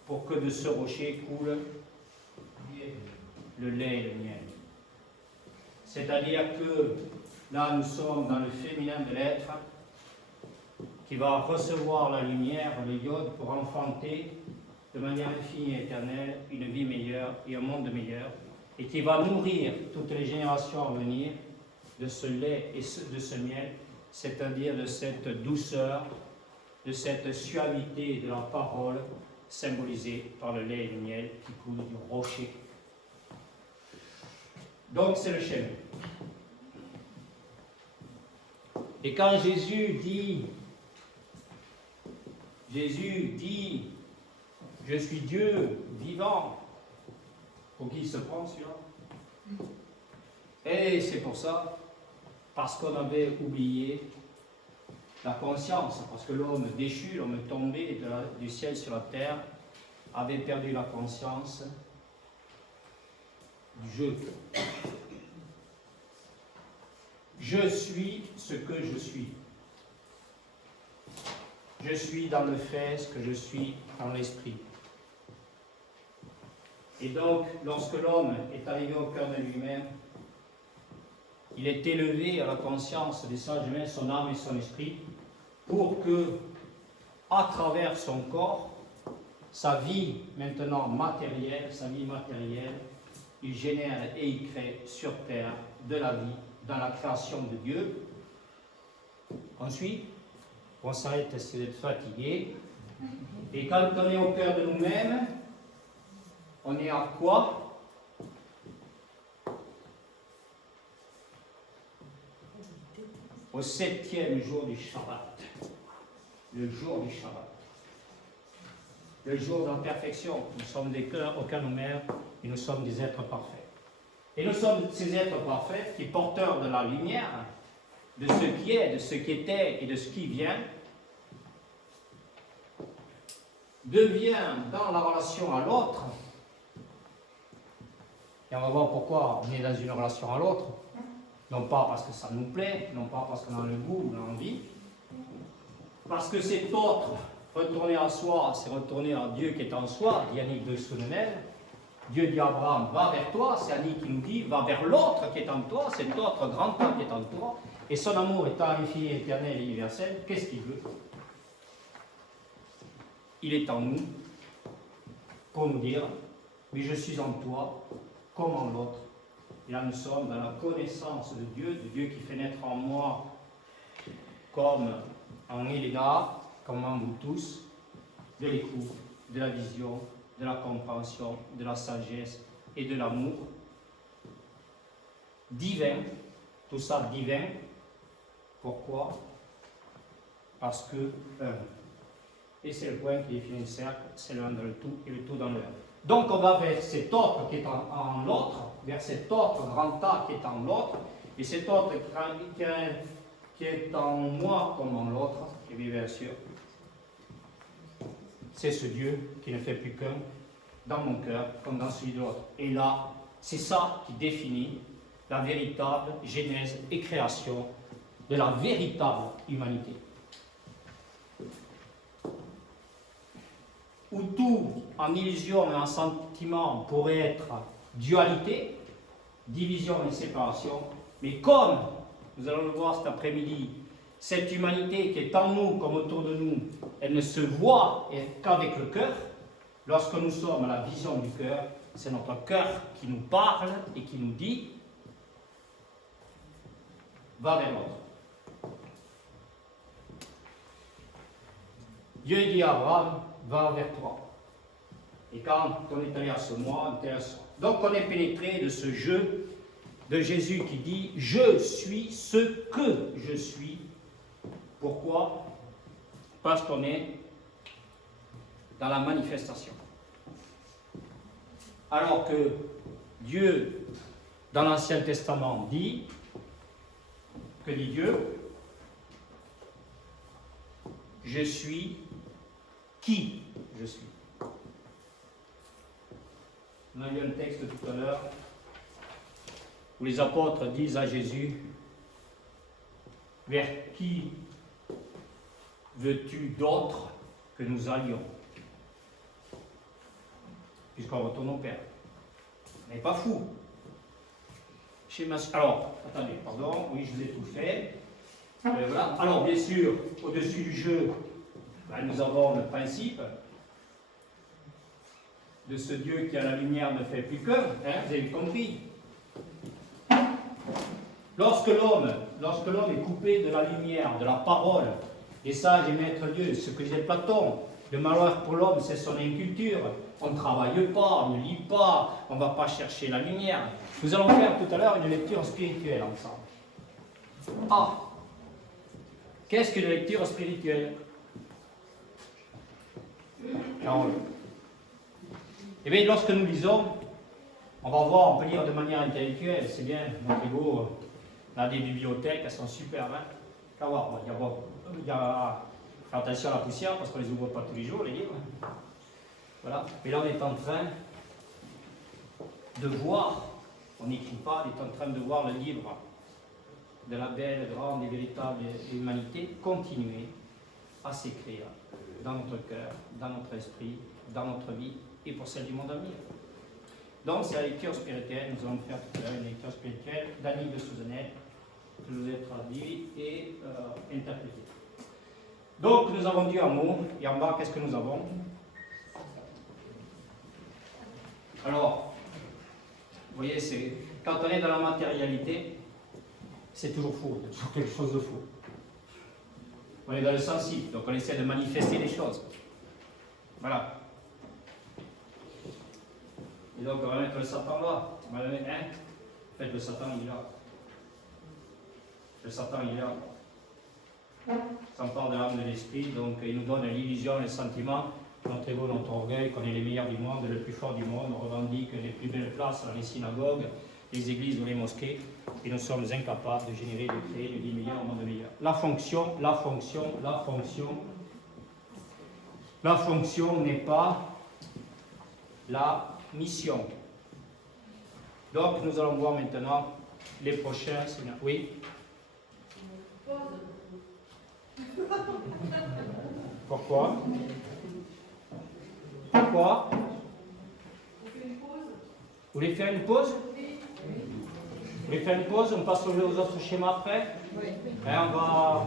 pour que de ce rocher coule le lait et le miel. C'est-à-dire que là, nous sommes dans le féminin de l'être, qui va recevoir la lumière, le Yod, pour enfanter de manière infinie et éternelle une vie meilleure et un monde meilleur, et qui va nourrir toutes les générations à venir de ce lait et de ce miel, c'est-à-dire de cette douceur, de cette suavité de la parole, symbolisée par le lait et le miel qui coule du rocher. Donc c'est le schéma. Et quand Jésus dit, je suis Dieu vivant, pour qui il se prend celui-là? Et c'est pour ça, parce qu'on avait oublié la conscience, parce que l'homme déchu, l'homme tombé du ciel sur la terre, avait perdu la conscience du jeu. Je suis ce que je suis. Je suis dans le fait ce que je suis dans l'esprit. Et donc, lorsque l'homme est arrivé au cœur de lui-même, il est élevé à la conscience des sages humains, son âme et son esprit, pour que, à travers son corps, sa vie maintenant matérielle, il génère et il crée sur terre de la vie, dans la création de Dieu, Ensuite, on s'arrête si vous êtes fatigué. Et quand on est au cœur de nous-mêmes, on est à quoi? Au 7e jour du Shabbat. Le jour du Shabbat. Le jour de la perfection. Nous sommes des cœurs au cœur de nous-mêmes et nous sommes des êtres parfaits. Et nous sommes ces êtres parfaits qui, porteurs de la lumière, de ce qui est, de ce qui était et de ce qui vient, devient dans la relation à l'autre, et on va voir pourquoi on est dans une relation à l'autre, non pas parce que ça nous plaît, non pas parce qu'on a le goût ou l'envie, parce que cet autre, retourner à soi, c'est retourner à Dieu qui est en soi, dit Annick de Souvenel. Dieu dit à Abraham, va vers toi, c'est Annick qui nous dit, va vers l'autre qui est en toi, cet autre grand temps qui est en toi, et son amour est infini, éternel et universel. Qu'est-ce qu'il veut? Il est en nous pour nous dire, mais je suis en toi comme en l'autre. Et là nous sommes dans la connaissance de Dieu qui fait naître en moi comme en Elena, comme en vous tous, de l'écoute, de la vision, de la compréhension, de la sagesse et de l'amour divin, tout ça divin. Pourquoi? Parce que un. Et c'est le point qui définit le cercle, c'est l'un dans le tout et le tout dans l'un. Donc on va vers cet autre qui est en l'autre, vers cet autre grand tas qui est en l'autre, et cet autre qui est en moi comme en l'autre, et bien sûr, c'est ce Dieu qui ne fait plus qu'un dans mon cœur comme dans celui de l'autre. Et là, c'est ça qui définit la véritable genèse et création de la véritable humanité. Où tout en illusion et en sentiment pourrait être dualité, division et séparation, mais comme nous allons le voir cet après-midi, cette humanité qui est en nous comme autour de nous, elle ne se voit qu'avec le cœur. Lorsque nous sommes à la vision du cœur, c'est notre cœur qui nous parle et qui nous dit « va vers l'autre ». Dieu dit à Abraham « va vers toi ». Et quand on est allé à ce mois, on était à ce mois. Donc on est pénétré de ce jeu de Jésus qui dit « je suis ce que je suis ». Pourquoi? Parce qu'on est dans la manifestation. Alors que Dieu, dans l'Ancien Testament, dit, que dit Dieu? Je suis qui je suis. On a lu un texte tout à l'heure où les apôtres disent à Jésus, vers qui veux-tu d'autre que nous allions? Puisqu'on retourne au Père. On n'est pas fou. Alors, attendez, pardon, oui, je vous ai tout fait. Voilà. Alors, bien sûr, au-dessus du jeu, nous avons le principe de ce Dieu qui, à la lumière, ne fait plus qu'un. Vous avez compris. Lorsque l'homme est coupé de la lumière, de la parole, des sages et maîtres Dieu, ce que disait Platon, le malheur pour l'homme, c'est son inculture. On ne travaille pas, on ne lit pas, on ne va pas chercher la lumière. Nous allons faire tout à l'heure une lecture spirituelle ensemble. Ah, qu'est-ce qu'une lecture spirituelle, Carole? Eh bien, lorsque nous lisons, on va voir, on peut lire de manière intellectuelle, c'est bien, notre ego, on a des bibliothèques, elles sont superbes. Hein. Il y a faire attention à la poussière parce qu'on ne les ouvre pas tous les jours, les livres. Voilà. Mais là, on est en train de voir, on n'écrit pas, on est en train de voir le livre de la belle, grande et véritable humanité continuer à s'écrire dans notre cœur, dans notre esprit, dans notre vie et pour celle du monde à venir. Donc, c'est la lecture spirituelle. Nous allons faire tout à l'heure une lecture spirituelle d'Annick de Souvenel que je vous ai traduit et interprété. Donc, nous avons dit un mot, et en bas, qu'est-ce que nous avons? Alors, vous voyez, quand on est dans la matérialité, c'est toujours faux, il y a toujours quelque chose de faux. On est dans le sensible, donc on essaie de manifester les choses. Voilà. Et donc on va mettre le Satan là. On va le mettre 1. En fait, le Satan il est là. Le Satan il est là. S'empare de l'âme de l'esprit, donc il nous donne l'illusion, le sentiment, notre ego, notre orgueil, qu'on est les meilleurs du monde, le plus fort du monde, on revendique les plus belles places dans les synagogues, les églises ou les mosquées, et nous sommes incapables de générer, de créer, de diminuer un monde meilleur. La fonction n'est pas la mission. Donc nous allons voir maintenant les prochains. Oui. Pourquoi? Pourquoi? Vous voulez faire une pause? Vous voulez faire une pause? On passe aux autres schémas après? Oui. On va...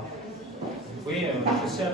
Oui, je sais...